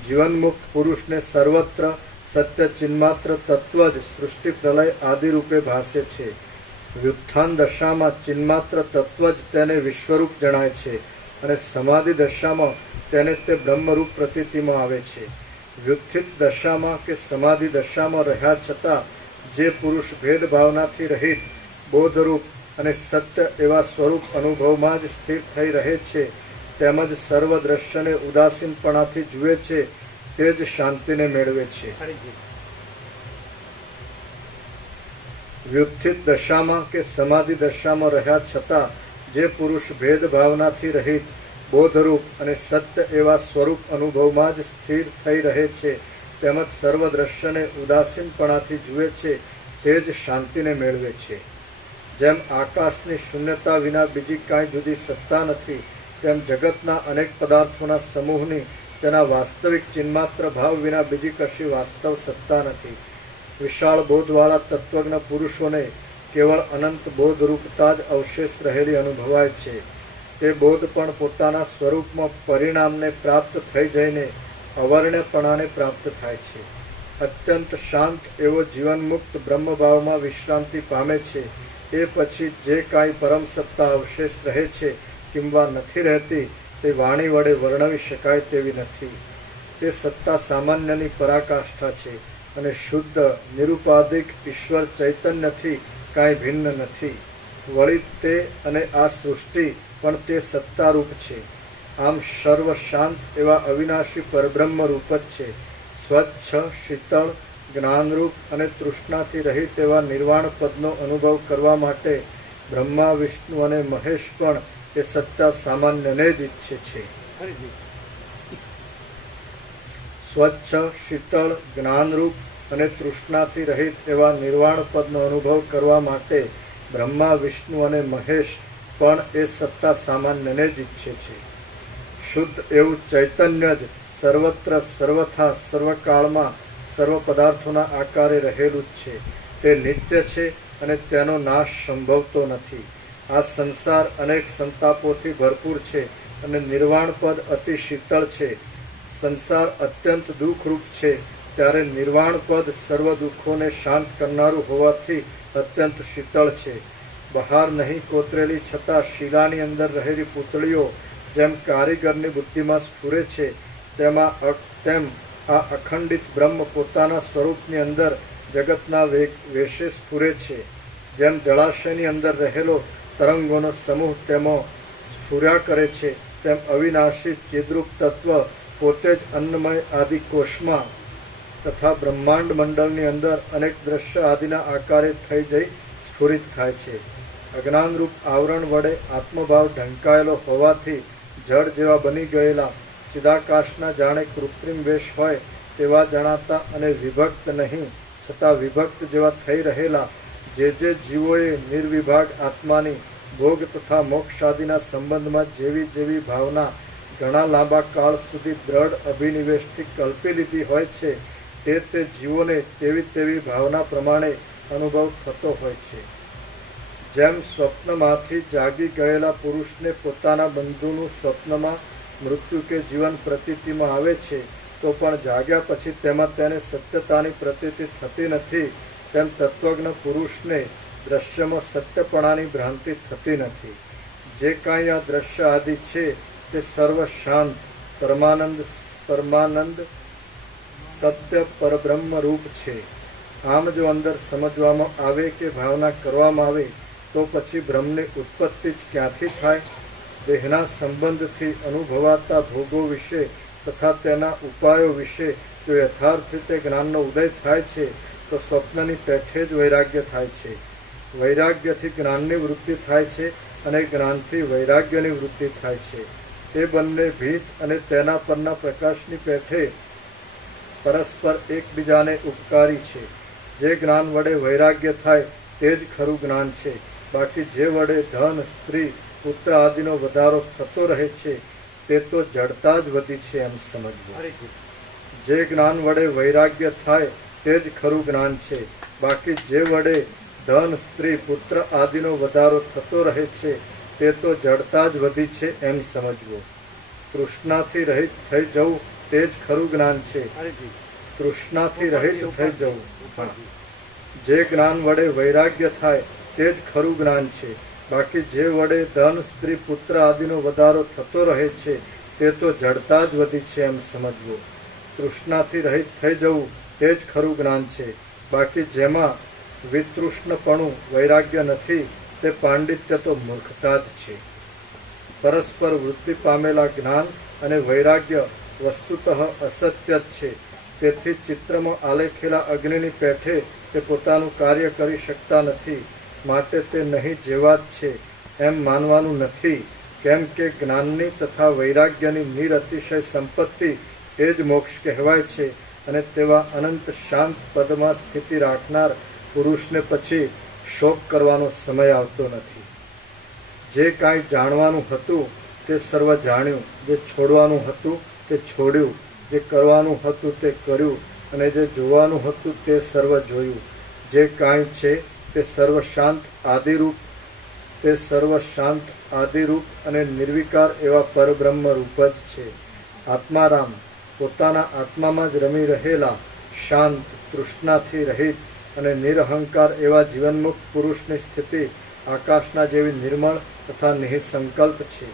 જીવનમુક્ત પુરુષને સર્વત્ર સત્ય ચિન્માત્ર તત્વ જ સૃષ્ટિ પ્રલય આદિ રૂપે ભાસે છે. વ્યુત્થાન દશામાં ચિન્માત્ર તત્વ જ તેને વિશ્વરૂપ જણાય છે અને સમાધિ દશામાં તેને તે બ્રહ્મરૂપ પ્રતીતિમાં આવે છે. વ્યુત્થિત દશામાં કે સમાધિ દશામાં રહ્યા છતાં જે પુરુષ ભેદભાવનાથી રહિત બોધરૂપ અને સત્ય એવા સ્વરૂપ અનુભવમાં જ સ્થિર થઈ રહે છે, તેમજ સર્વ દ્રશ્યને ઉદાસીનપણાથી જુએ છે, તે જ શાંતિને મેળવે છે. વ્યુત્થિત દશામાં કે સમાધિ દશામાં રહ્યા છતાં જે પુરુષ ભેદભાવનાથી રહિત બોધરૂપ અને સત્ય એવા સ્વરૂપ અનુભવમાં જ સ્થિર થઈ રહે છે, તેમજ સર્વ દ્રશ્યને ઉદાસીનપણાથી જુએ છે, તે જ શાંતિને મેળવે છે. જેમ આકાશની શૂન્યતા વિના બીજી કાંઈ જુદી સત્તા નથી, તેમ જગતના અનેક પદાર્થોના સમૂહની તેના વાસ્તવિક ચિન્માત્ર ભાવ વિના બીજી કશી વાસ્તવ સત્તા નથી. વિશાળ બોધવાળા તત્વજ્ઞ પુરુષોને કેવળ અનંત બોધરૂપતા જ અવશેષ રહેલી અનુભવાય છે. તે બોધ પણ પોતાના સ્વરૂપમાં પરિણામને પ્રાપ્ત થઈ જઈને અવર્ણ્યપણાને પ્રાપ્ત થાય છે. અત્યંત શાંત એવો જીવનમુક્ત બ્રહ્મભાવમાં વિશ્રાંતિ પામે છે. એ પછી જે કાંઈ પરમ સત્તા અવશેષ રહે છે કિંવા નથી રહેતી તે વાણી વડે વર્ણવી શકાય તેવી નથી. તે સત્તા સામાન્યની પરાકાષ્ઠા છે અને શુદ્ધ નિરુપાધિક ઈશ્વર ચૈતન્યથી કાંઈ ભિન્ન નથી. વળી તે અને આ સૃષ્ટિ પણ તે સત્તારૂપ છે. આમ સર્વ શાંત એવા અવિનાશી પરબ્રહ્મ રૂપ જ છે. સ્વચ્છ, શીતળ, જ્ઞાનરૂપ અને તૃષ્ણાથી રહિત એવા નિર્વાણ પદનો અનુભવ કરવા માટે બ્રહ્મા, વિષ્ણુ અને મહેશ પણ એ સત્તા સામાન્યને જ ઈચ્છે છે. સ્વચ્છ, શીતળ, જ્ઞાનરૂપ અને તૃષ્ણાથી રહિત એવા નિર્વાણ પદનો અનુભવ કરવા માટે બ્રહ્મા, વિષ્ણુ અને મહેશ પણ એ સત્તા સામાન્યને જ ઈચ્છે છે. શુદ્ધ એવું ચૈતન્ય જ સર્વત્ર સર્વથા સર્વકાળમાં સર્વ પદાર્થોના આકારે રહેલું જ છે. તે નિત્ય છે અને તેનો નાશ સંભવતો નથી. આ સંસાર અનેક સંતાપોથી ભરપૂર છે અને નિર્વાણ પદ અતિ શીતળ છે. સંસાર અત્યંત દુઃખરૂપ છે, ત્યારે નિર્વાણ પદ સર્વ દુઃખોને શાંત કરનારું હોવાથી અત્યંત શીતળ છે. બહાર નહીં કોતરેલી છતાં શીલાની અંદર રહેલી પૂતળીઓ જેમ કારીગરની બુદ્ધિમાં સ્ફુરે છે, તેમ આ અખંડિત બ્રહ્મ પોતાના સ્વરૂપની અંદર જગતના વેશે સ્ફુરે છે. જેમ જળાશયની અંદર રહેલો તરંગોનો સમૂહ તેમાં સ્ફુર્યા કરે છે, તેમ અવિનાશી ચિદ્રૂપ તત્વ પોતે જ અન્નમય આદિ કોષમાં તથા બ્રહ્માંડ મંડળની અંદર અનેક દ્રશ્ય આદિના આકારે થઈ જઈ સ્ફુરિત થાય છે. અજ્ઞાનરૂપ આવરણ વડે આત્મભાવ ઢંકાયેલો હોવાથી જળ જેવા બની ગયેલા ચિદાકાશના જાણે કૃત્રિમ વેશ હોય તેવા જણાતા અને વિભક્ત નહીં છતાં વિભક્ત જેવા થઈ રહેલા જે જીવોએ નિર્વિભાગ આત્માની ભોગ તથા મોક્ષાદિના સંબંધમાં જેવી જેવી ભાવના ઘણા લાંબા કાળ સુધી દ્રઢ અભિનિવેશથી કલ્પી લીધી હોય છે, તે જીવોને તેવી તેવી ભાવના પ્રમાણે અનુભવ થતો હોય છે. જેમ સ્વપ્નમાંથી જાગી ગયેલા પુરુષને પોતાના બંધુનું સ્વપ્નમાં મૃત્યુ કે જીવન પ્રતીતિમાં આવે છે, તો પણ જાગ્યા પછી તેમાં તેને સત્યતાની પ્રતીતિ થતી નથી, તેમ તત્વજ્ઞ પુરુષને દ્રશ્યમાં સત્યપણાની ભ્રાંતિ થતી નથી. જે કાંઈ આ દ્રશ્ય આદિ છે તે સર્વ શાંત પરમાનંદ સત્ય પરબ્રહ્મ રૂપ છે. આમ જો અંદર સમજવામાં આવે કે ભાવના કરવામાં આવે તો પછી બ્રહ્મની ઉત્પત્તિ જ ક્યાંથી થાય? દેહના સંબંધથી અનુભવાતા ભોગો વિશે તથા તેના ઉપાયો વિશે જો યથાર્થ રીતે જ્ઞાનનો ઉદય થાય છે તો સ્વપ્નની પેઠે જ વૈરાગ્ય થાય છે. વૈરાગ્યથી જ્ઞાનની વૃત્તિ થાય છે અને જ્ઞાનથી વૈરાગ્યની વૃત્તિ થાય છે. તે બંને ભીત અને તેના પરના પ્રકાશની પેઠે પરસ્પર એકબીજાને ઉપકારી છે. જે જ્ઞાન વડે વૈરાગ્ય થાય તે જ ખરું જ્ઞાન છે. બાકી જે વડે ધન, સ્ત્રી, પુત્ર આદિનો વધારો થતો રહે છે તે તો જડતા જ વધી છે એમ સમજવું. જે જ્ઞાન વડે વૈરાગ્ય થાય તે જ ખરું જ્ઞાન છે. બાકી જે વડે ધન, સ્ત્રી, પુત્ર આદિનો વધારો થતો રહે છે તે તો જડતા જ વધી છે એમ સમજવું. તૃષ્ણાથી રહિત થઈ જવું તે જ ખરું જ્ઞાન છે. તૃષ્ણાથી રહિત થઈ જવું. જે જ્ઞાન વડે વૈરાગ્ય થાય તે જ ખરું જ્ઞાન છે. બાકી જે વડે ધન, સ્ત્રી, પુત્ર આદિનો વધારો થતો રહે છે તે તો જડતા જ વધી છે એમ સમજવું. તૃષ્ણાથી રહિત થઈ જવું તે જ ખરું જ્ઞાન છે. બાકી જેમાં વિતૃષ્ણપણું વૈરાગ્ય નથી તે પાંડિત્ય તો મૂર્ખતા જ છે. પરસ્પર વૃત્તિ પામેલા જ્ઞાન અને વૈરાગ્ય વસ્તુતઃ અસત્ય જ છે. તેથી ચિત્રમાં આલેખેલા અગ્નિની પેઠે તે પોતાનું કાર્ય કરી શકતા નથી, માટે તે નહીં જેવા જ છે એમ માનવાનું નથી. કેમ કે જ્ઞાનની તથા વૈરાગ્યની નિરતિશય સંપત્તિ એ જ મોક્ષ કહેવાય છે અને તેવા અનંત શાંત પદમાં સ્થિતિ રાખનાર પુરુષને પછી શોક કરવાનો સમય આવતો નથી. જે કાંઈ જાણવાનું હતું તે સર્વ જાણ્યું, જે છોડવાનું હતું તે છોડ્યું, જે કરવાનું હતું તે કર્યું અને જે જોવાનું હતું તે સર્વ જોયું. જે કાંઈ છે તે સર્વ શાંત આદિરૂપ અને નિર્વિકાર એવા પરબ્રહ્મ રૂપ જ છે. આત્મારામ પોતાના આત્મામાં જ રમી રહેલા શાંત, તૃષ્ણાથી રહિત અને નિરહંકાર એવા જીવનમુક્ત પુરુષની સ્થિતિ આકાશના જેવી નિર્મળ તથા નિઃસંકલ્પ છે.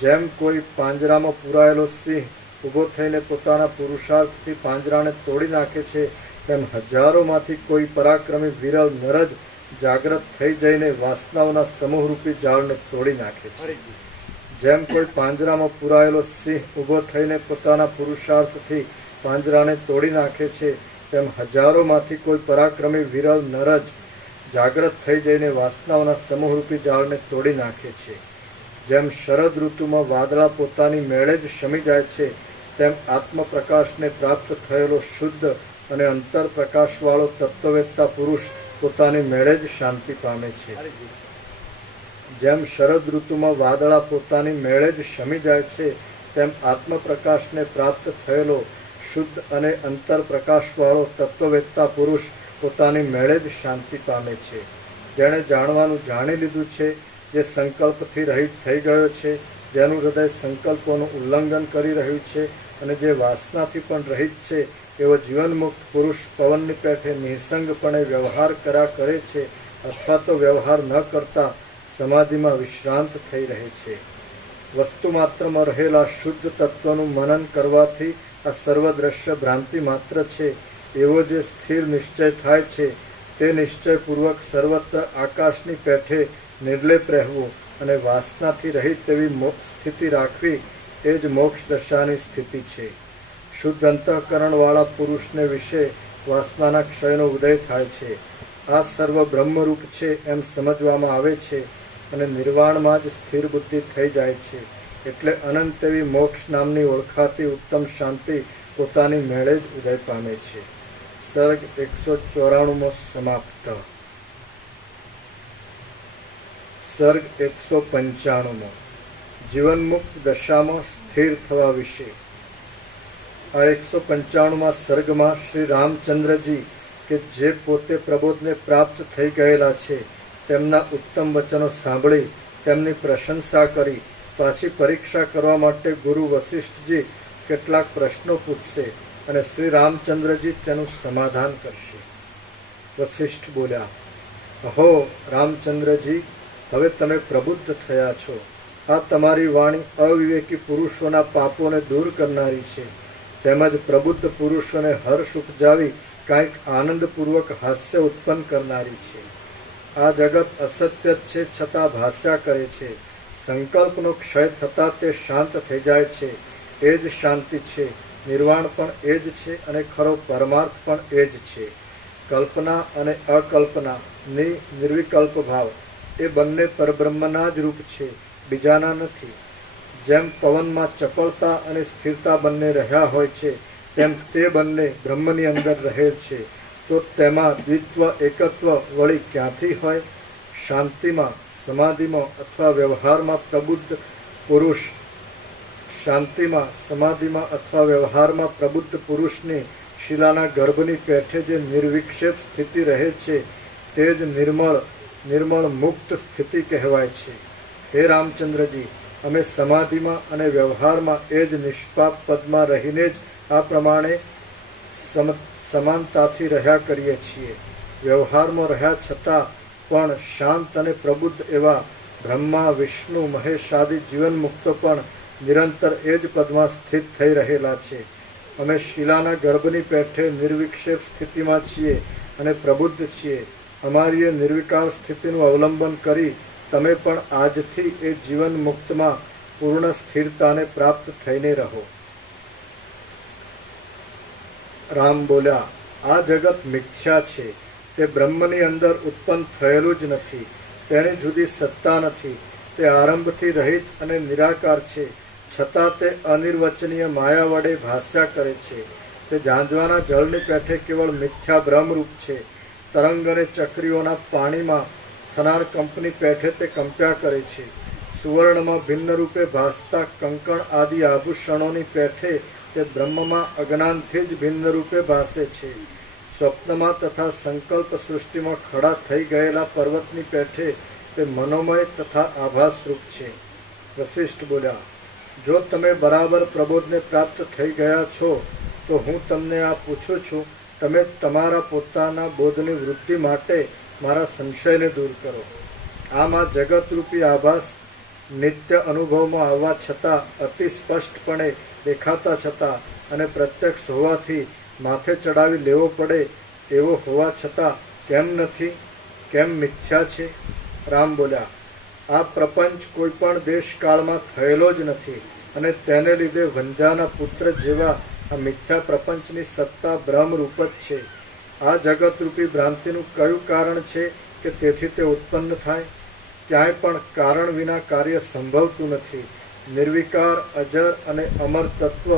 જેમ કોઈ પાંજરામાં પૂરાયેલો સિંહ ઊભો થઈને પોતાના પુરુષાર્થથી પાંજરાને તોડી નાખે છે, તેમ હજારોમાંથી કોઈ પરાક્રમી વિરલ નર જ જાગ્રત થઈ જઈને વાસનાઓના સમૂહરૂપી જાળને તોડી નાખે છે. જેમ કોઈ પાંજરામાં પૂરાયેલો સિંહ ઊભો થઈને પોતાના પુરુષાર્થથી પાંજરાને તોડી નાખે છે, તેમ હજારોમાંથી કોઈ પરાક્રમી વિરલ નર જ જાગ્રત થઈ જઈને વાસનાઓના સમૂહરૂપી જાળને તોડી નાખે છે. જેમ શરદ ઋતુમાં વાદળા પોતાની મેળે જ શમી જાય છે, તેમ આત્મપ્રકાશને પ્રાપ્ત થયેલો શુદ્ધ અને અંતર પ્રકાશવાળો તત્વવેત્તા પુરુષ પોતાની મેળે જ શાંતિ પામે છે. જેમ શરદ ઋતુમાં વાદળા પોતાની મેળે જ શમી જાય છે, તેમ આત્મપ્રકાશને પ્રાપ્ત થયેલો શુદ્ધ અને અંતર પ્રકાશવાળો તત્વવેત્તા પુરુષ પોતાની મેળે જ શાંતિ પામે છે. જેણે જાણવાનું જાણી લીધું છે, જે સંકલ્પથી રહિત થઈ ગયો છે, જેનું હૃદય સંકલ્પોનું ઉલ્લંઘન કરી રહ્યું છે અને જે વાસનાથી પણ રહિત છે, એવો જીવનમુક્ત પુરુષ પવનની પેઠે નિઃસંગપણે વ્યવહાર કર્યા કરે છે અથવા તો વ્યવહાર ન કરતા સમાધિમાં વિશ્રાંત થઈ રહે છે. વસ્તુ માત્રમાં રહેલા શુદ્ધ તત્વનું મનન કરવાથી આ સર્વદ્રશ્ય ભ્રાંતિ માત્ર છે એવો જે સ્થિર નિશ્ચય થાય છે, તે નિશ્ચયપૂર્વક સર્વત્ર આકાશની પેઠે નિર્લેપ રહેવું અને વાસનાથી રહિત તેવી સ્થિતિ રાખવી એ જ મોક્ષ દશાની સ્થિતિ છે. શુદ્ધ અંતઃકરણવાળા પુરુષને વિશે વાસનાના ક્ષયનો ઉદય થાય છે. આ સર્વ બ્રહ્મરૂપ છે એમ સમજવામાં આવે છે અને નિર્વાણમાં જ સ્થિર બુદ્ધિ થઈ જાય છે. એટલે અનંત એવી મોક્ષ નામની ઓળખાતી ઉત્તમ શાંતિ પોતાની મેળે જ ઉદય પામે છે. સર્ગ 194મો સમાપ્ત. સર્ગ 195મો જીવનમુક્ત દશામાં સ્થિર થવા વિશે. આ 195માં સર્ગમાં શ્રી રામચંદ્રજી કે જે પોતે પ્રબોધને પ્રાપ્ત થઈ ગયેલા છે, તેમના ઉત્તમ વચનો સાંભળી તેમની પ્રશંસા કરી પાછી પરીક્ષા કરવા માટે ગુરુ વશિષ્ઠજી કેટલાક પ્રશ્નો પૂછશે અને શ્રી રામચંદ્રજી તેનું સમાધાન કરશે. વશિષ્ઠ બોલ્યા, અહો રામચંદ્રજી, હવે તમે પ્રબુદ્ધ થયા છો. આ તમારી વાણી અવિવેકી પુરુષોના પાપોને દૂર કરનારી છે, તેમજ પ્રબુદ્ધ પુરુષોને હર્ષ ઉપજાવી કાંઈક આનંદપૂર્વક હાસ્ય ઉત્પન્ન કરનારી છે. આ જગત અસત્ય જ છે છતાં ભાસ્યા કરે છે. સંકલ્પનો ક્ષય થતાં તે શાંત થઈ જાય છે. એ જ શાંતિ છે. નિર્વાણ પણ એ જ છે અને ખરો પરમાર્થ પણ એ જ છે. કલ્પના અને અકલ્પના નિર્વિકલ્પ ભાવ એ બંને પરબ્રહ્મના જ રૂપ છે, બીજાના નથી. જેમ પવનમાં ચપળતા અને સ્થિરતા બંને રહ્યા હોય છે, તેમ તે બંને બ્રહ્મની અંદર રહેલ છે. તો તેમાં દ્વિત્વ એકત્વ વળી ક્યાંથી હોય? શાંતિમાં, સમાધિમાં અથવા વ્યવહારમાં પ્રબુદ્ધ પુરુષ શાંતિમાં, સમાધિમાં અથવા વ્યવહારમાં પ્રબુદ્ધ પુરુષની શિલાના ગર્ભની પેઠે જે નિર્વિક્ષેપ સ્થિતિ રહે છે, તે જ નિર્મળ મુક્ત સ્થિતિ કહેવાય છે. હે રામચંદ્રજી, અમે સમાધિમાં અને વ્યવહારમાં એ જ નિષ્પાપ પદમાં રહીને જ આ પ્રમાણે સમાનતાથી રહ્યા કરીએ છીએ. વ્યવહારમાં રહ્યા છતાં પણ શાંત અને પ્રબુદ્ધ એવા બ્રહ્મા, વિષ્ણુ, મહેશાદિ જીવન મુક્તો પણ નિરંતર એ જ પદમાં સ્થિત થઈ રહેલા છે. અમે શિલાના ગર્ભની પેઠે નિર્વિક્ષેપ સ્થિતિમાં છીએ અને પ્રબુદ્ધ છીએ. અમારી એ નિર્વિકાર સ્થિતિનું અવલંબન કરી તમે પણ આજથી એ જીવન મુક્તમાં પૂર્ણ સ્થિરતાને પ્રાપ્ત થઈને રહો. રામ બોલ્યા, આ જગત મિથ્યા છે. તે બ્રહ્મની અંદર ઉત્પન્ન થયેલું જ નથી. તેની જુદી સત્તા નથી. તે આરંભથી રહિત અને નિરાકાર છે, છતાં તે અનિર્વચનીય માયા વડે ભાસ્યા કરે છે. તે ઝાંઝવાના જળની પેઠે કેવળ મિથ્યા બ્રહ્મરૂપ છે. તરંગ અને ચક્રીઓના પાણીમાં થનાર કંપની પેઠે તે કંપ્યા કરે છે. સુવર્ણમાં ભિન્ન રૂપે ભાસતા કંકણ આદિ આભૂષણોની પેઠે તે બ્રહ્મમાં અજ્ઞાનથી જ ભિન્ન રૂપે ભાસે છે. સ્વપ્નમાં તથા સંકલ્પ સૃષ્ટિમાં ખડા થઈ ગયેલા પર્વતની પેઠે તે મનોમય તથા આભાસરૂપ છે. વશિષ્ઠ બોલ્યા, જો તમે બરાબર પ્રબોધને પ્રાપ્ત થઈ ગયા છો તો હું તમને આ પૂછું છું, તમે તમારા પોતાના બોધની વૃદ્ધિ માટે મારા સંશયને દૂર કરો. આમ આ જગતરૂપી આભાસ નિત્ય અનુભવમાં આવવા છતાં, અતિ સ્પષ્ટપણે દેખાતા છતાં અને પ્રત્યક્ષ હોવાથી માથે ચડાવી લેવો પડે એવો હોવા છતાં કેમ નથી? કેમ મિથ્યા છે? રામ બોલ્યા, આ પ્રપંચ કોઈ પણ દેશકાળમાં થયેલો જ નથી અને તેને લીધે વંધ્યાના પુત્ર જેવા આ મિથ્યા પ્રપંચની સત્તા બ્રહ્મરૂપ જ છે. આ જગતરૂપી ભ્રાંતિનું કયું કારણ છે કે તેથી તે ઉત્પન્ન થાય? ક્યાંય પણ કારણ વિના કાર્ય સંભવતું નથી. નિર્વિકાર, અજર અને અમર તત્વ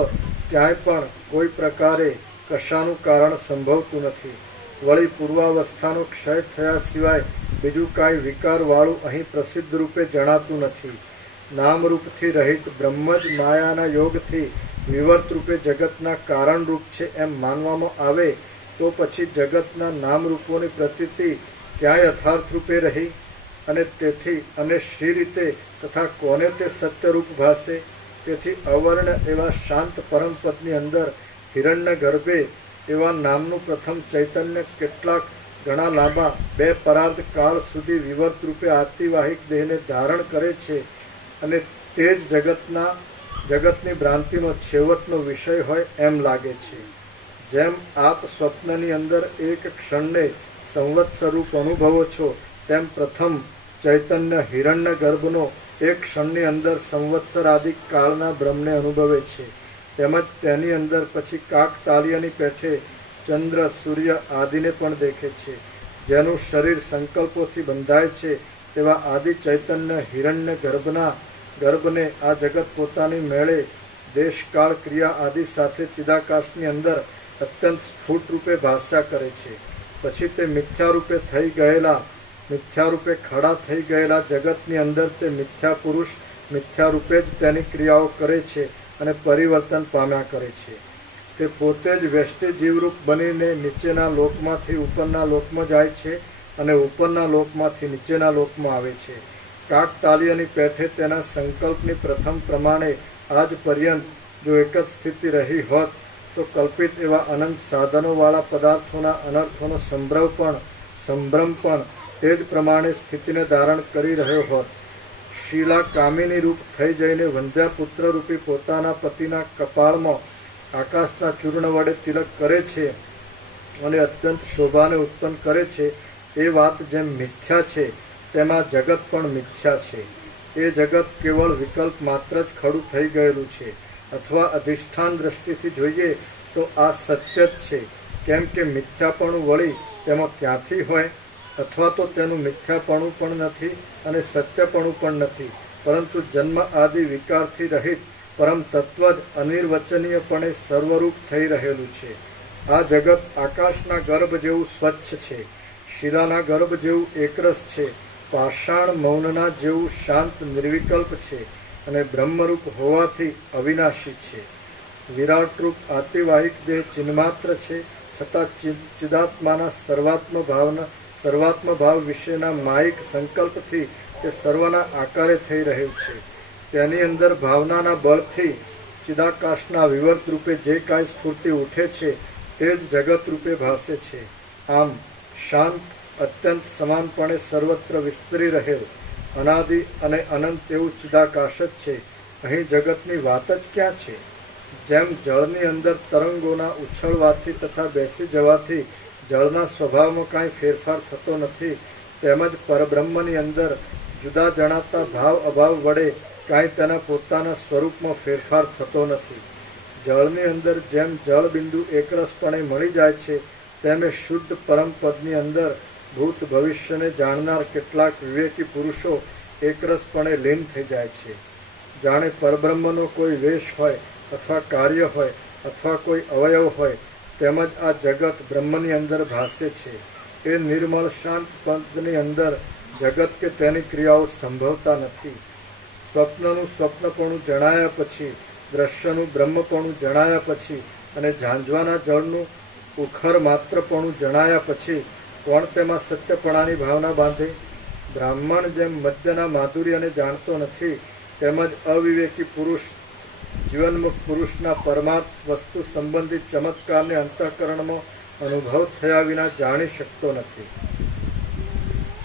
ક્યાંય પણ કોઈ પ્રકારે કશાનું કારણ સંભવતું નથી. વળી પૂર્વાવસ્થાનો ક્ષય થયા સિવાય બીજું કાંઈ વિકારવાળું અહીં પ્રસિદ્ધ રૂપે જણાતું નથી. નામરૂપથી રહિત બ્રહ્મ જ માયાના યોગથી વિવર્ત રૂપે જગતના કારણરૂપ છે એમ માનવામાં આવે તો પછી જગતના નામરૂપોની પ્રતીતિ ક્યાંય યથાર્થ રૂપે રહી? અને તેથી અને શી રીતે તથા કોને તે સત્યરૂપ ભાસે? તેથી અવર્ણ એવા શાંત પરમપદની અંદર હિરણ્ય ગર્ભે એવા નામનું પ્રથમ ચૈતન્ય કેટલાક ઘણા લાંબા બે પરાર્ધ કાળ સુધી વિવર્ત રૂપે આતિવાહિક દેહને ધારણ કરે છે અને તે જ જગતની ભ્રાંતિનો છેવટનો વિષય હોય એમ લાગે છે. જેમ આપ સ્વપ્નની અંદર એક ક્ષણને સંવત્સર રૂપ અનુભવો છો તેમ પ્રથમ ચૈતન્ય હિરણ્ય ગર્ભનો એક ક્ષણની અંદર સંવત્સર આદિ કાળના બ્રહ્મને અનુભવે છે. તેમજ તેની અંદર પછી કાકતાલિયાની પેઠે ચંદ્ર સૂર્ય આદિને પણ દેખે છે. જેનું શરીર સંકલ્પોથી બંધાય છે તેવા આદિ ચૈતન્ય હિરણ્ય ગર્ભને આ જગત પોતાની મેળે દેશકાળ ક્રિયા આદિ સાથે ચિદાકાશની અંદર અત્યંત સ્ફુટ રૂપે ભાષ્યા કરે છે. પછી તે મિથ્યા રૂપે ખડા થઈ ગયેલા જગતની અંદર તે મિથ્યા પુરુષ મિથ્યા રૂપે જ તેની ક્રિયાઓ કરે છે અને પરિવર્તન પામ્યા કરે છે. તે પોતે જ વ્યષ્ટિ જીવરૂપ બનીને નીચેના લોકમાંથી ઉપરના લોકમાં જાય છે અને ઉપરના લોકમાંથી નીચેના લોકમાં આવે છે. કાકતાલિયાની પેઠે તેના સંકલ્પની પ્રથમ પ્રમાણે આજ પર્યંત જો એક જ સ્થિતિ રહી હોત તો કલ્પિત એવા અનંત સાધનોવાળા પદાર્થોના અનર્થોનો સંભ્રમ પણ તે જ પ્રમાણે સ્થિતિને ધારણ કરી રહ્યો હોત. શીલા કામિની રૂપ થઈ જઈને વંધ્યા પુત્ર રૂપી પોતાના પતિના કપાળમાં આકાશના ચૂર્ણ વડે તિલક કરે છે અને અત્યંત શોભાને ઉત્પન્ન કરે છે. એ વાત જેમ મિથ્યા છે તેમાં જગત પણ મિથ્યા છે. એ જગત કેવળ વિકલ્પ માત્ર જ ખડું થઈ ગયેલું છે. અથવા અધિષ્ઠાન દ્રષ્ટિથી જોઈએ તો આ સત્ય જ છે. કેમ કે મિથ્યાપણું વળી તેમાં ક્યાંથી હોય? અથવા તો તેનું મિથ્યાપણું પણ નથી અને સત્યપણું પણ નથી, પરંતુ જન્મ આદિ વિકારથી રહિત પરમ તત્વ જ અનિર્વચનીયપણે સર્વરૂપ થઈ રહેલું છે. આ જગત આકાશના ગર્ભ જેવું સ્વચ્છ છે, શિલાના ગર્ભ જેવું એકરસ છે, પાષાણ મૌનના જેવું શાંત નિર્વિકલ્પ છે અને બ્રહ્મરૂપ હોવાથી અવિનાશી છે. વિરાટરૂપ આતિવાહિક દેહ ચિન્માત્ર છે, છતાં ચિદાત્માના સર્વાત્મ ભાવ વિશેના માયિક સંકલ્પથી તે સર્વના આકારે થઈ રહ્યું છે. તેની અંદર ભાવનાના બળથી ચિદાકાશના વિવર્ત રૂપે જે કાંઈ સ્ફૂર્તિ ઉઠે છે તે જ જગત રૂપે ભાસે છે. આમ શાંત અત્યંત સમાનપણે સર્વત્ર વિસ્તરી રહેલ અનાદિ અને અનંત એવું ચિદાકાશ જ છે. અહીં જગતની વાત જ ક્યાં છે? જેમ જળની અંદર તરંગોના ઉછળવાથી તથા બેસી જવાથી જળના સ્વભાવમાં કાંઈ ફેરફાર થતો નથી, તેમજ પરબ્રહ્મની અંદર જુદા જણાતા ભાવ અભાવ વડે કાંઈ તેના પોતાના સ્વરૂપમાં ફેરફાર થતો નથી. જળની અંદર જેમ જળબિંદુ એકરસપણે મળી જાય છે તેમ શુદ્ધ પરમપદની અંદર ભૂત ભવિષ્યને જાણનાર કેટલાક વિવેકી પુરુષો એકરસપણે લીન થઈ જાય છે. જાણે પરબ્રહ્મનો કોઈ વેશ હોય અથવા કાર્ય હોય અથવા કોઈ અવયવ હોય તેમજ આ જગત બ્રહ્મની અંદર ભાસે છે. એ નિર્મળ શાંત પદની અંદર જગત કે તેની ક્રિયાઓ સંભવતા નથી. સ્વપ્નનું સ્વપ્નપણું જણાયા પછી, દ્રશ્યનું બ્રહ્મપણું જણાયા પછી અને ઝાંઝવાના જળનું ઉખર માત્રપણું જણાયા પછી કોણ તેમાં સત્યપણાની ભાવના બાંધે? બ્રાહ્મણ જેમ મદ્યના માધુર્યને જાણતો નથી તેમજ અવિવેકી પુરુષ જીવનમુક્ત પુરુષના પરમાર્થ વસ્તુ સંબંધિત ચમત્કારને અંતઃકરણમાં અનુભવ થયા વિના જાણી શકતો નથી.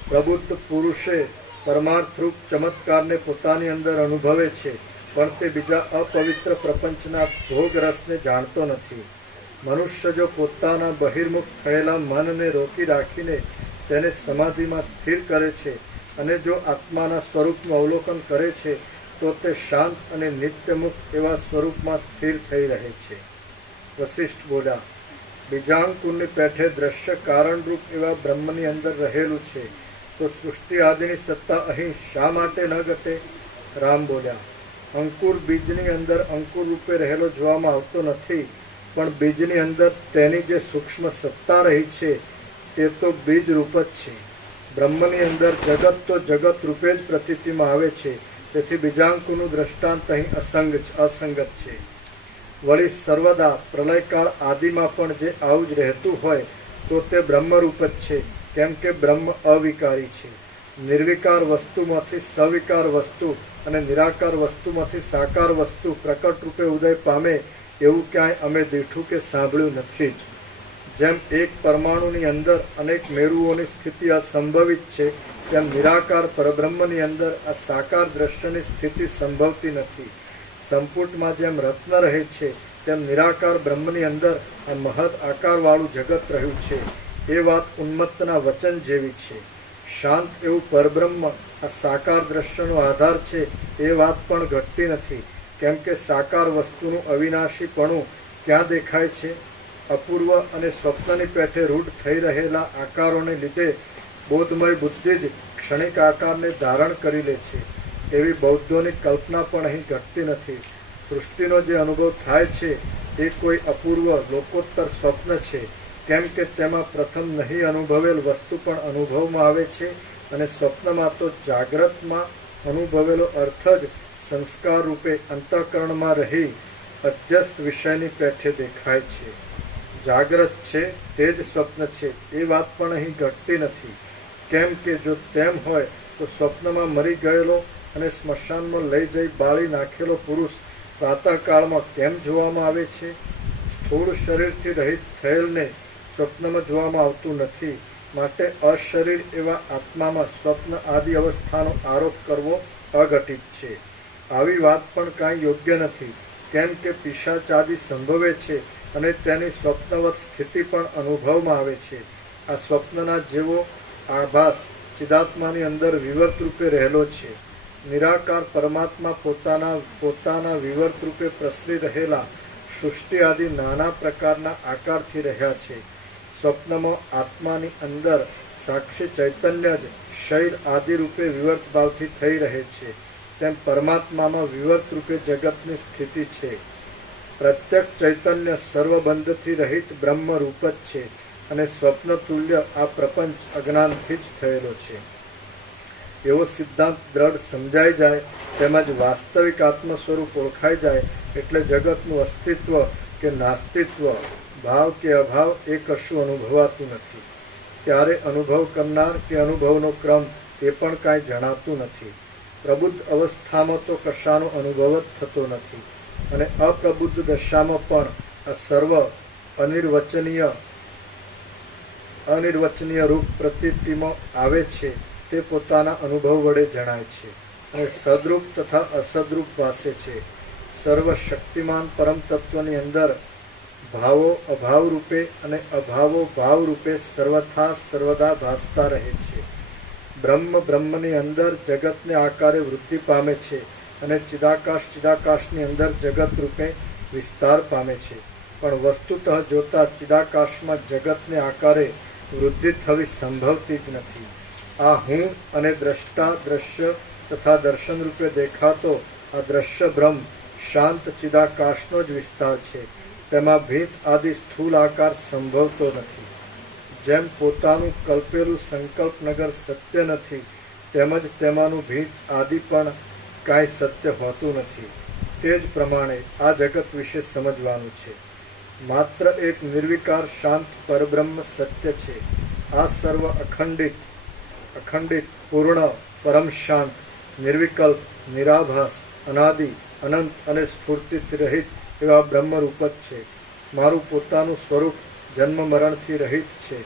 પ્રબુદ્ધ પુરુષે પરમાર્થરૂપ ચમત્કારને પોતાની અંદર અનુભવે છે, પણ તે બીજા અપવિત્ર પ્રપંચના ભોગ રસને જાણતો નથી. મનુષ્ય જો પોતાના બહિર્મુખ થયેલા મનને રોકી રાખીને તેને સમાધિમાં સ્થિર કરે છે અને જો આત્માના સ્વરૂપનું અવલોકન કરે છે તો તે શાંત અને નિત્યમુક્ત એવા સ્વરૂપમાં સ્થિર થઈ રહે છે. વશિષ્ઠ બોલ્યા, બીજાંકુરની પેઠે દ્રશ્ય કારણરૂપ એવા બ્રહ્મની અંદર રહેલું છે, તો સૃષ્ટિ આદિની સત્તા અહીં શા માટે ન ઘટે? રામ બોલ્યા, અંકુર બીજની અંદર અંકુર રૂપે રહેલો જોવામાં આવતો નથી, પણ બીજની અંદર તેની જે સૂક્ષ્મ સત્તા રહી છે તે તો બીજ રૂપ જ છે. બ્રહ્મની અંદર જગત તો જગત રૂપે જ પ્રતીતિમાં આવે છે. તેથી બીજાંકુનું દ્રષ્ટાંત અહીં અસંગત છે. વળી સર્વદા પ્રલયકાળ આદિમાં પણ જે આવું જ રહેતું હોય તો તે બ્રહ્મરૂપ જ છે, કેમ કે બ્રહ્મ અવિકારી છે. નિર્વિકાર વસ્તુમાંથી સવિકાર વસ્તુ અને નિરાકાર વસ્તુમાંથી સાકાર વસ્તુ પ્રકટ રૂપે ઉદય પામે એવું ક્યાંય અમે દીઠું કે સાંભળ્યું નથી જ. જેમ એક પરમાણુની અંદર અનેક મેરુઓની સ્થિતિ અસંભવિત છે, તેમ નિરાકાર પરબ્રહ્મની અંદર આ સાકાર દ્રશ્યની સ્થિતિ સંભવતી નથી. સંપુટમાં જેમ રત્ન રહે છે તેમ નિરાકાર બ્રહ્મની અંદર આ મહદ આકારવાળું જગત રહ્યું છે. એ વાત ઉન્મત્તના વચન જેવી છે. શાંત એવું પરબ્રહ્મ આ સાકાર દ્રશ્યનો આધાર છે એ વાત પણ ઘટતી નથી, કેમ કે સાકાર વસ્તુનું અવિનાશીપણું ક્યાં દેખાય છે? અપૂર્વ અને સ્વપ્નની પેઠે રૂઢ થઈ રહેલા આકારોને લીધે બોધમય બુદ્ધિ જ ક્ષણિક આકારને ધારણ કરી લે છે. એવી બૌદ્ધોની કલ્પના પણ અહીં ઘટતી નથી. સૃષ્ટિનો જે અનુભવ થાય છે એ કોઈ અપૂર્વ લોકોત્તર સ્વપ્ન છે, કેમ કે તેમાં પ્રથમ નહીં અનુભવેલ વસ્તુ પણ અનુભવમાં આવે છે અને સ્વપ્નમાં તો જાગ્રતમાં અનુભવેલો અર્થ જ સંસ્કાર રૂપે અંતઃકરણમાં રહી અધ્યસ્ત વિષયની પેઠે દેખાય છે. જાગ્રત છે તે જ સ્વપ્ન છે એ વાત પણ અહીં ઘટતી નથી, કેમ કે જો તેમ હોય તો સ્વપ્નમાં મરી ગયેલો અને સ્મશાનમાં લઈ જઈ બાળી નાખેલો પુરુષ પ્રાતઃકાળમાં કેમ જોવામાં આવે છે? સ્થૂળ શરીરથી રહિત થયેલને સ્વપ્નમાં જોવામાં આવતું નથી, માટે અશરીર એવા આત્મામાં સ્વપ્ન આદિ અવસ્થાનો આરોપ કરવો અઘટિત છે. આવી વાત પણ કાંઈ યોગ્ય નથી, કેમ કે પિશાચ આદિ સંભવે છે અને તેની સ્વપ્નવત સ્થિતિ પણ અનુભવમાં આવે છે. આ સ્વપ્નના જેવો આભાસ ચિદાત્માની અંદર વિવર્ત રૂપે રહેલો છે. નિરાકાર પરમાત્મા પોતાના વિવર્ત રૂપે પ્રસરી રહેલા સૃષ્ટિ આદિ નાના પ્રકારના આકારથી રહ્યા છે. સ્વપ્નમાં આત્માની અંદર સાક્ષી ચૈતન્ય જ શૈર આદિ રૂપે વિવર્ત ભાવથી થઈ રહે છે, તેમ પરમાત્મામાં વિવર્ત રૂપે જગતની સ્થિતિ છે. પ્રત્યક્ષ ચૈતન્ય સર્વબંધથી રહિત બ્રહ્મ રૂપ જ છે અને સ્વપ્ન તુલ્ય આ પ્રપંચ અજ્ઞાનથી જ થયેલો છે. એવો સિદ્ધાંત દ્રઢ સમજાઈ જાય તેમજ વાસ્તવિક આત્મ સ્વરૂપ ઓળખાઈ જાય એટલે જગતનું અસ્તિત્વ કે નાસ્તિત્વ, ભાવ કે અભાવ એ કશું અનુભવાતું નથી. ત્યારે અનુભવ કરનાર કે અનુભવનો ક્રમ એ પણ કાંઈ જણાતું નથી. પ્રબુદ્ધ અવસ્થામાં તો કશાનો અનુભવ જ થતો નથી અને અપ્રબુદ્ધ દશામાં પણ આ સર્વ અનિર્વચનીય રૂપ પ્રતીતિમાં આવે છે તે પોતાના અનુભવ વડે જણાય છે અને સદરૂપ તથા અસદરૂપ ભાસે છે. સર્વ શક્તિમાન પરમ તત્વની અંદર ભાવો અભાવ રૂપે અને અભાવો ભાવ રૂપે સર્વથા સર્વદા ભાસતા રહે છે. બ્રહ્મની અંદર જગતને આકારે વૃદ્ધિ પામે છે અને ચિદાકાશની અંદર જગત રૂપે વિસ્તાર પામે છે. પણ વસ્તુતઃ જોતા ચિદાકાશમાં જગતને આકારે વૃદ્ધિ થવી સંભવતી જ નથી. આ હું અને દ્રષ્ટા દ્રશ્ય તથા દર્શન રૂપે દેખાતો આ દ્રશ્ય બ્રહ્મ શાંત ચિદાકાશનો જ વિસ્તાર છે. તેમાં ભીત આદિ સ્થૂલ આકાર સંભવતો નથી. જેમ પોતાનું કલ્પેલું સંકલ્પનગર સત્ય નથી, તેમજ તેમાંનું ભીત આદિ પણ કાંઈ સત્ય હોતું નથી. તે જ પ્રમાણે આ જગત વિશે સમજવાનું છે. માત્ર એક નિર્વિકાર શાંત પરબ્રહ્મ સત્ય છે. આ સર્વ અખંડિત પૂર્ણ પરમ શાંત નિર્વિકલ્પ નિરાભાસ અનાદિ અનંત અને સ્ફૂર્તિથી રહિત એવા બ્રહ્મરૂપ જ છે. મારું પોતાનું સ્વરૂપ જન્મ મરણથી રહિત છે,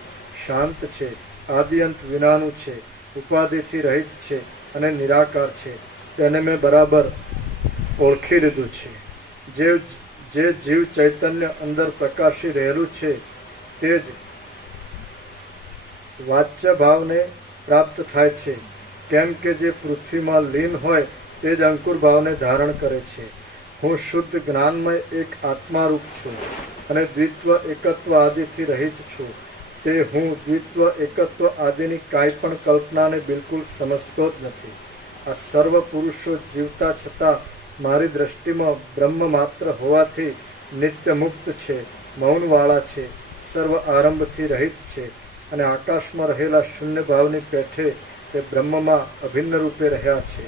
શાંત છે, આદિઅંત વિનાનું છે, ઉપાધિથી રહિત છે અને નિરાકાર છે. તેને મેં બરાબર ઓળખી લીધું છે. જે જીવ ચૈતન્ય અંદર પ્રકાશી રહેલું છે તે જ વાચ્ય ભાવને પ્રાપ્ત થાય છે, કેમ કે જે પૃથ્વીમાં લીન હોય તે જ અંકુર ભાવને ધારણ કરે છે. હું શુદ્ધ જ્ઞાનમય એક આત્મારૂપ છું અને દ્વિત્વ એકત્વ આદિથી રહિત છું. તે હું દ્વિત્વ એકત્વ આદિની કાંઈ પણ કલ્પનાને બિલકુલ સમજતો જ નથી. આ સર્વ પુરુષો જીવતા છતાં મારી દ્રષ્ટિમાં બ્રહ્મ માત્ર હોવાથી નિત્ય મુક્ત છે, મૌનવાળા છે, સર્વ આરંભથી રહિત છે અને આકાશમાં રહેલા શૂન્ય ભાવની પેઠે તે બ્રહ્મમાં અભિન્ન રૂપે રહ્યા છે.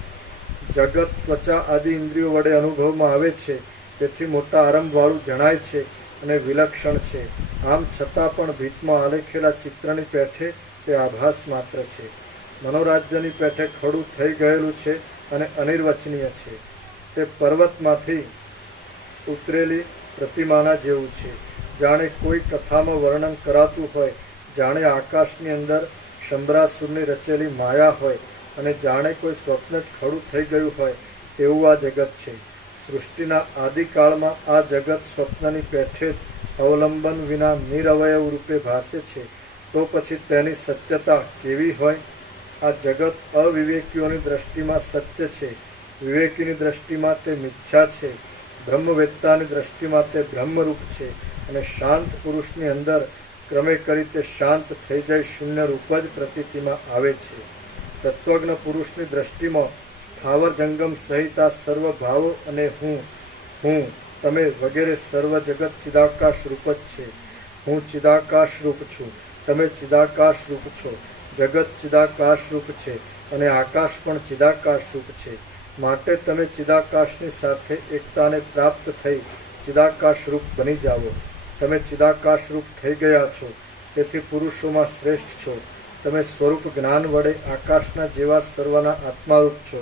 જગત ત્વચા આદિ ઇન્દ્રિયો વડે અનુભવમાં આવે છે, તેથી મોટા આરંભવાળું જણાય છે અને વિલક્ષણ છે. આમ છતાં પણ ભીતમાં આલેખેલા ચિત્રની પેઠે તે આભાસ માત્ર છે. મનોરાજ્યની પેઠે ખડું થઈ ગયેલું છે અને અનિર્વચનીય છે. તે પર્વતમાંથી ઉતરેલી પ્રતિમાના જેવું છે. જાણે કોઈ કથામાં વર્ણન કરાતું હોય, જાણે આકાશની અંદર શંભરાસુરની રચેલી માયા હોય અને જાણે કોઈ સ્વપ્ન જ ખડું થઈ ગયું હોય એવું આ જગત છે. સૃષ્ટિના આદિકાળમાં આ જગત સ્વપ્નની પેઠે જ અવલંબન વિના નિરવયવ રૂપે ભાસે છે, તો પછી તેની સત્યતા કેવી હોય? આ જગત અવિવેકીઓની દ્રષ્ટિમાં સત્ય છે, વિવેકીની દ્રષ્ટિમાં તે મિથ્યા છે, બ્રહ્મવેત્તાની દ્રષ્ટિમાં તે બ્રહ્મરૂપ છે અને શાંત પુરુષની અંદર ક્રમે કરી તે શાંત થઈ જાય શૂન્ય રૂપ જ પ્રતીતિમાં આવે છે. તત્વજ્ઞ પુરુષની દ્રષ્ટિમાં સ્થાવર જંગમ સહિત આ સર્વ ભાવો અને હું તમે વગેરે સર્વ જગત ચિદાકાશ રૂપ જ છે. હું ચિદાકાશ રૂપ છું, તમે ચિદાકાશ રૂપ છો. જગત ચિદાકાશ રૂપ છે અને આકાશ પણ ચિદાકાશ રૂપ છે. માટે તમે ચિદાકાશની સાથે એકતાને પ્રાપ્ત થઈ ચિદાકાશ રૂપ બની જાઓ. તમે ચિદાકાશ રૂપ થઈ ગયા છો, તેથી પુરુષોમાં શ્રેષ્ઠ છો. તમે સ્વરૂપ જ્ઞાન વડે આકાશના જેવા સર્વના આત્મારૂપ છો.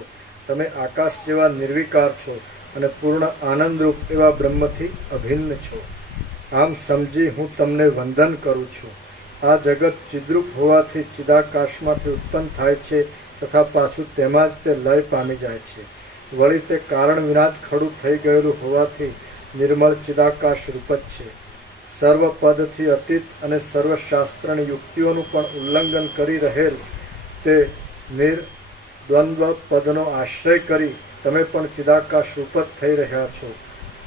તમે આકાશ જેવા નિર્વિકાર છો અને પૂર્ણ આનંદરૂપ એવા બ્રહ્મથી અભિન્ન છો. આમ સમજી હું તમને વંદન કરું છું. આ જગત ચિદ્રૂપ હોવાથી ચિદાકાશમાંથી ઉત્પન્ન થાય છે તથા પાછું તેમાં જ તે લય પામી જાય છે. વળી તે કારણ વિના જ ખડું થઈ ગયેલું હોવાથી નિર્મળ ચિદાકાશ રૂપ જ છે. સર્વ પદથી અતીત અને સર્વશાસ્ત્રની યુક્તિઓનું પણ ઉલ્લંઘન કરી રહેલ તે નિર્દ્વંદ્વ પદનો આશ્રય કરી તમે પણ ચિદાકાશ રૂપ જ થઈ રહ્યા છો.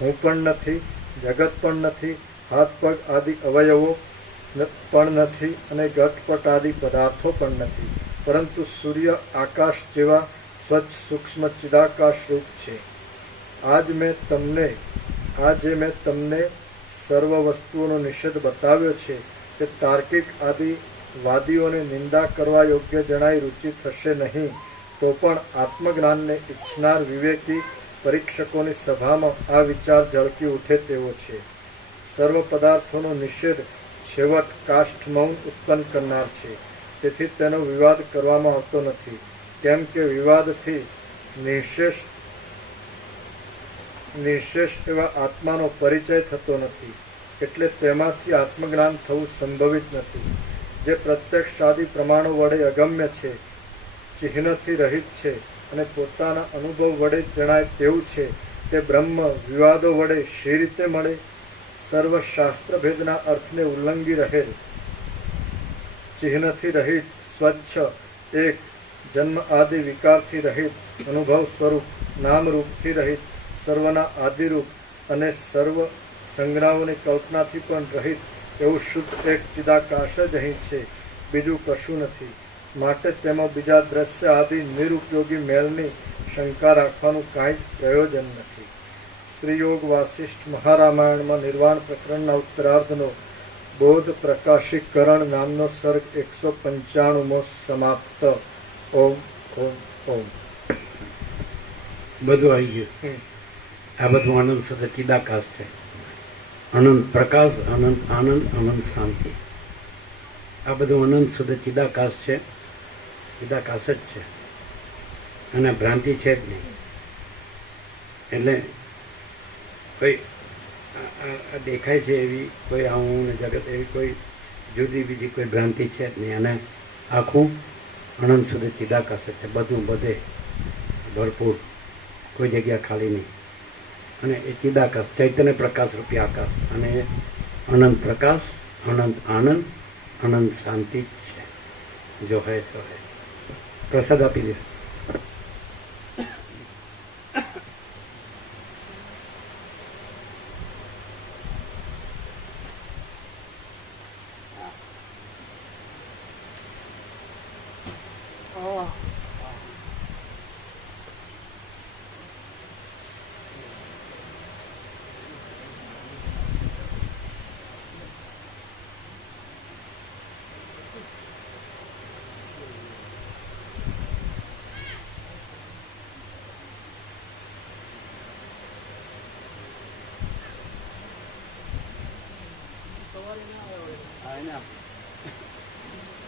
હું પણ નથી, જગત પણ નથી, હાથ પગ આદિ અવયવો પણ નથી અને ઘટપટ આદિ પદાર્થો પણ નથી, પરંતુ સૂર્ય આકાશ જેવા સ્વચ્છ સૂક્ષ્મ ચિદાકાશ રૂપ છે. આજે મેં તમને સર્વ વસ્તુઓનો નિષેધ બતાવ્યો છે તે તાર્કિક આદિ વાદીઓને નિંદા કરવા યોગ્ય જણાય રુચિ થશે નહીં, તો પણ આત્મજ્ઞાનને ઈચ્છનાર વિવેકી પરીક્ષકોની સભામાં આ વિચાર ઝળકી ઉઠે તેવો છે. સર્વ પદાર્થોનો નિષેધ છેવટ કાષ્ઠ મૌન ઉત્પન્ન કરનાર છે. તેથી તેનો વિવાદ કરવામાં આવતો નથી, કેમ કે વિવાદથી નિઃશેષ એવા આત્માનો પરિચય થતો નથી, એટલે તેમાંથી આત્મજ્ઞાન થવું સંભવિત નથી. જે પ્રત્યક્ષાદિ પ્રમાણો વડે અગમ્ય છે, ચિહ્નથી રહિત છે અને પોતાના અનુભવ વડે જ જણાય તેવું છે, તે બ્રહ્મ વિવાદો વડે શી રીતે મળે? સર્વ શાસ્ત્રભેદના અર્થને ઉલ્લંઘી રહેલ, ચિહ્નથી રહિત, સ્વચ્છ, એક, જન્મ આદિ વિકારથી રહિત, અનુભવ સ્વરૂપ, નામરૂપથી રહિત, સર્વના આદિરૂપ અને સર્વ સંજ્ઞાઓની કલ્પનાથી પણ રહિત એવું શુદ્ધ એક ચિદાકાશ જ અહીં છે, બીજું કશું નથી. માટે તેમાં બીજા દ્રશ્ય આદિ નિરુપયોગી મેલની શંકા રાખવાનું કાંઈ જ પ્રયોજન નથી. શ્રીયોગ વાસિષ્ઠ મહારામાયણમાં નિર્વાણ પ્રકરણના ઉત્તરાર્ધનો બોધ પ્રકાશીકરણ નામનો સર્ગ 195મો સમાપ્ત. ઓમ ઓમ ઓમ. બધું આવી ગયું. આ બધું આનંદ સાથે ચિદાકાશ છે. અનંત પ્રકાશ, અનંત આનંદ, અનંત શાંતિ. આ બધું અનંત સુધી ચિદાકાશ છે, ચિદાકાશ જ છે અને ભ્રાંતિ છે જ નહીં. એટલે કોઈ દેખાય છે એવી કોઈ હું ને જગત એવી કોઈ જુદી બીજી કોઈ ભ્રાંતિ છે જ નહીં. અને આખું અનંત સુધી ચિદાકાશ છે, બધું બધે ભરપૂર, કોઈ જગ્યા ખાલી નહીં. અને એ ચિદાકાશ ચૈતન્ય પ્રકાશ રૂપી આકાશ અને અનંત પ્રકાશ, અનંત આનંદ, અનંત શાંતિ જ છે. જો હૈ સો હૈ. પ્રસાદ આપી દે.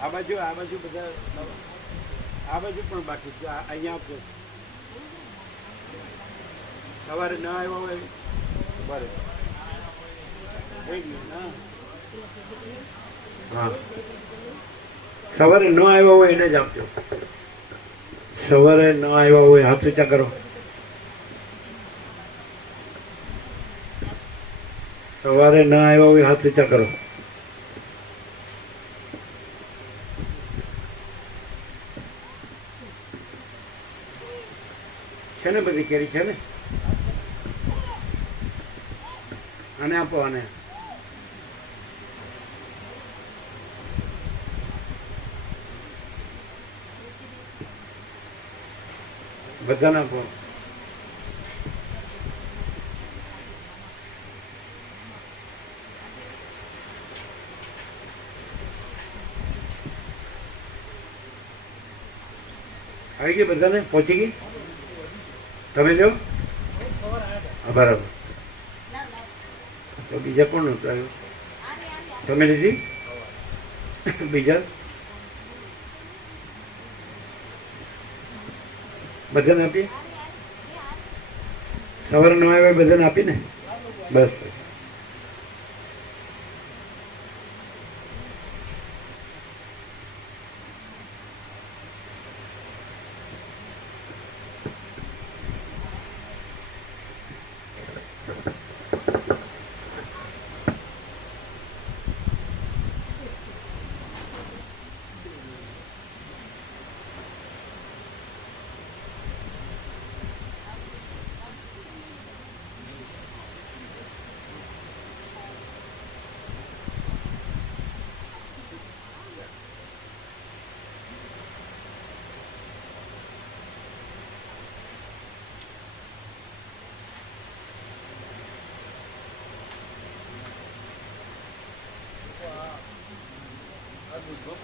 આ બાજુ બધા આ બાજુ પણ બાકી છે. અહીંયા આપજો. સવારે ન આવ્યો હોય બરે થઈ ગયું ના. હા, સવારે ન આવ્યો હોય એને જ આપજો. સવારે ન આવ્યા હોય હાથ ઊંચા કરો. સવારે ન આવ્યા હોય હાથ ઊંચા કરો. છે ને બધી કેરી છે ને? આને આપો. આને બધાને આપો. આવી ગઈ બધાને? પહોંચી ગઈ? તમે જો બરાબર. તો બીજા કોણ નહોતું આવ્યું? તમે લીધી? બીજા બધાને આપીએ? સવારે ન આવ્યા બધાને આપીને? બસ.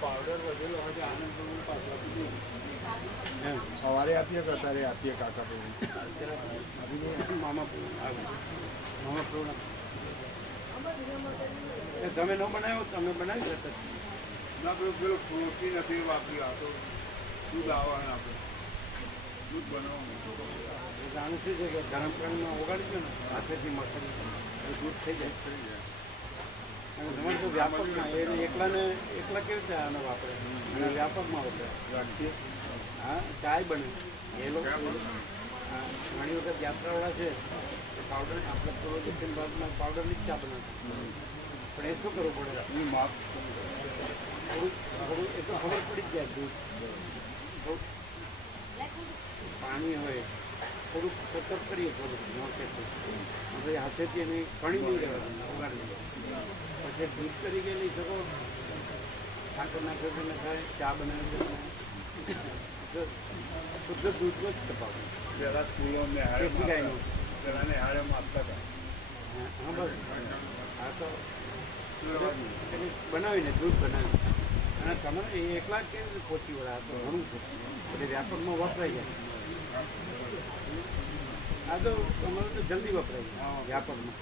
પાવડર વધેલો હોય આનંદ સવારે આપીએ કે અત્યારે આપીએ કાકા મામા તમે ન બનાવ્યો? તમે બનાવી શકતા ના. પેલું ફ્રૂટી નથી વાપરી. આ તો દૂધ આવવાનું આપણે દૂધ બનાવવાનું. જાણું શું છે કે ગરમ પાણીમાં ઓગાળી દો ને હાથેથી મસાલી દૂધ થઈ જાય. અને તમારે તો વ્યાપકમાં એને એકલા કેવી રીતે આને વાપરે? અને વ્યાપકમાં વાપરે. હા, ચાય બને એ લોકો. ઘણી વખત યાત્રાવાળા છે પાવડર આપણે પૂર્વ દક્ષિણ ભારતમાં પાવડરની જ ચા બનાવતા. પણ એ શું કરવું પડે? એનું માપ થોડું એ તો ખબર પડી જ જાય. દૂધ પાણી હોય થોડુંક સતર્ક કરીએ, થોડુંક નોટેથી પછી હાથેથી એને કણી નહીં રહેવાનું, ઉગાડી પછી દૂધ તરીકે લઈ શકો. ઠાકોર નાખે થાય, ચા બનાવી દે. શુદ્ધ દૂધનો જ તપાવું. પહેલાં સ્કૂલોને ગાયનું પહેલાંને હારેમાં આપતા હતા. હા બસ. હા તો બનાવીને દૂધ બનાવી અને તમારે એ એકલા જ કેવી રીતે પહોંચી વળે? આ તો ઘણું છે એટલે વ્યાપકમાં વપરાઈ જાય. આ તો તમારે તો જલ્દી વપરાય જાય વ્યાપકમાં.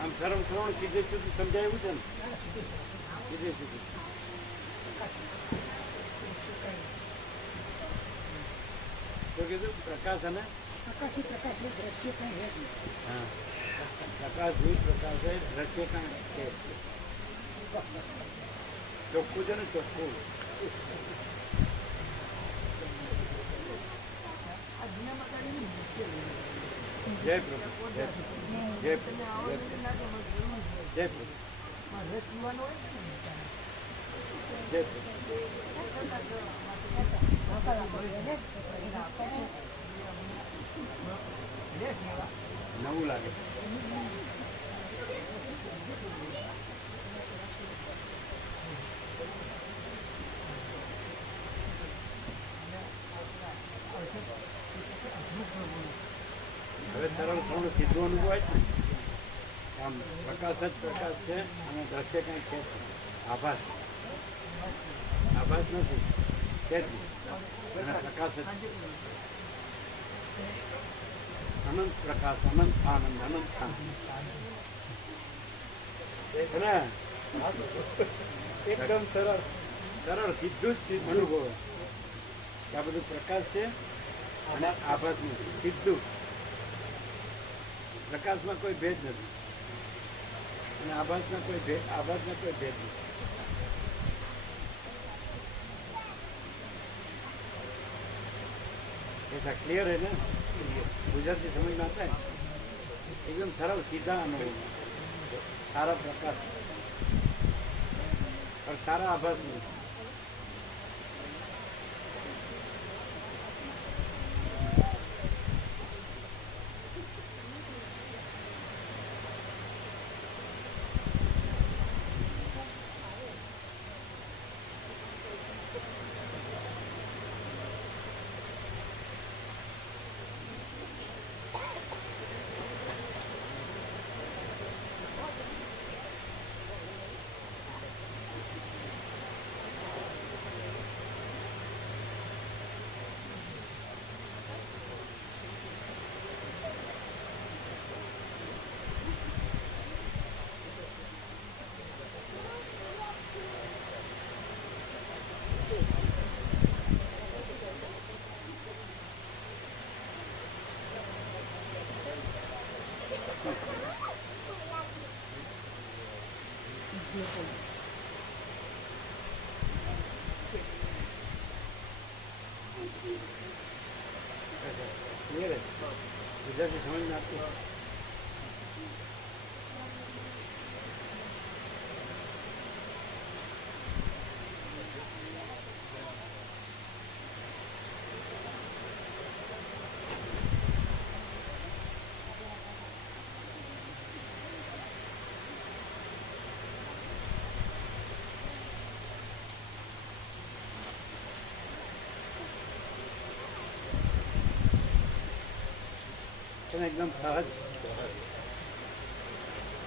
આમ સરળ સરળ સીધે સુધી સમજાયું છે ને? સીધે સુધી તો કીધું પ્રકાશ અને પ્રકાશી દ્રશ્ય કંઈ હે જ નહીં. હા, પ્રકાશ જોઈ પ્રકાશ હોય દ્રશ્ય કાંઈ છે. ચોખ્ખું છે ને? ચોખ્ખું. આ દુનિયામાં કાંઈ મુશ્કેલ જય પ્રભુ, જય પ્રભુ, જય પ્રભુ, જય પ્રભુ, રસ પીવાનો હોય જય પ્રભુ. નવું લાગે. હવે સરળ થોડું સીધું અનુભવાય છે ને. આમ પ્રકાશ જ પ્રકાશ છે અને દ્રશ્ય કંઈ છે જ નહીં. આભાસ આભાસ નથી છે જ નહીં. અને પ્રકાશ જ છે. અનંત પ્રકાશ, અનંત આનંદ, અનંત શાંતિ છે ને. એકદમ સરળ. સરળ સીધું જ અનુભવ આ બધું પ્રકાશ છે અને આભાસ નથી. સીધું પ્રકાશમાં કોઈ ભેદ નથી અને આભાસમાં કોઈ ભેદ નથી. ऐसा क्लियर है ना. गुजराती समझ में आता है. एकदम सरल सीधा अनुभव, सारा प्रकाश और सारा आभास में. क्लियर है. गुजराती समझ में आती है. एकदम सहज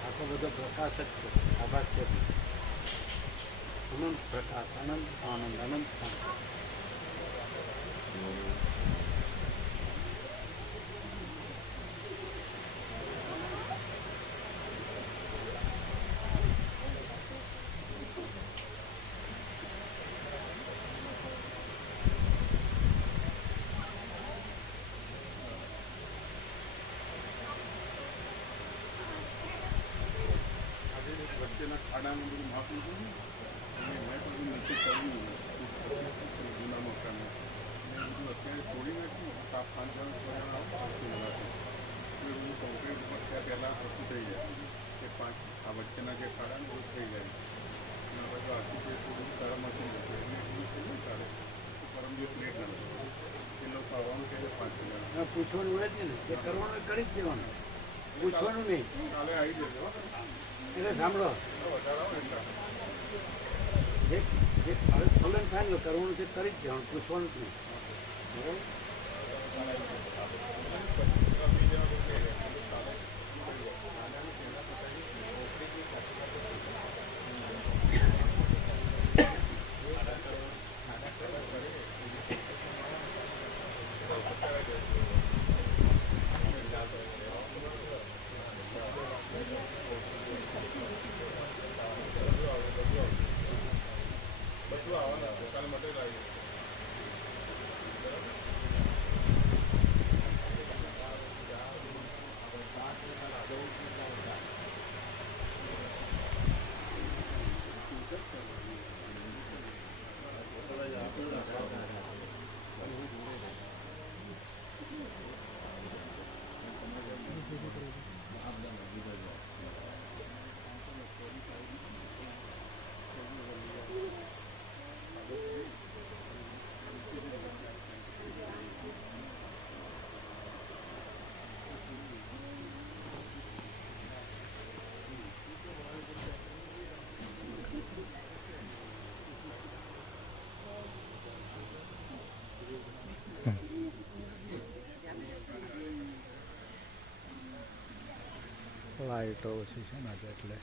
आखो बधो प्रकाश ज छे. आभास छे. अनंत प्रकाश, अनंत आनंद, अनंत शांति. વચ્ચેના ખાડાનું બધું માપ લીધું ને અને મેં બધું નીચે કર્યું જૂના મકાનમાં અને બધું અત્યારે તોડી નાખ્યું. આ 5 જણ 6 જણ આવતું નથી. એ બધું કોન્ક્રીટ ઉપર ત્યાં પહેલાં વસ્તુ થઈ જાય કે 5 આ વચ્ચેના જે ખાડા ને બધું થઈ જાય. અને હવે તો આખું જે બધું સારા મશીન હતું એટલે બધું થઈ જાય કાઢે પરમ દિવસ લેટ ના એ લોકો આવવાનું કહે 5 જણ. પૂછવાનું હોય જ ને, એ કરવાનું કરી જ દેવાનું, પૂછવાનું નહીં. કાલે આવી જજો. એટલે સાંભળો, જે ફલન થાય ને કરવાનું તે કરી જ દેવાનું, પૂછવાનું જ નહીં. બરાબર. બધું આવવાના છે કાલે મટેરિયલ આવી જશે. લાઇટો ઓછી છે ને આજે એટલે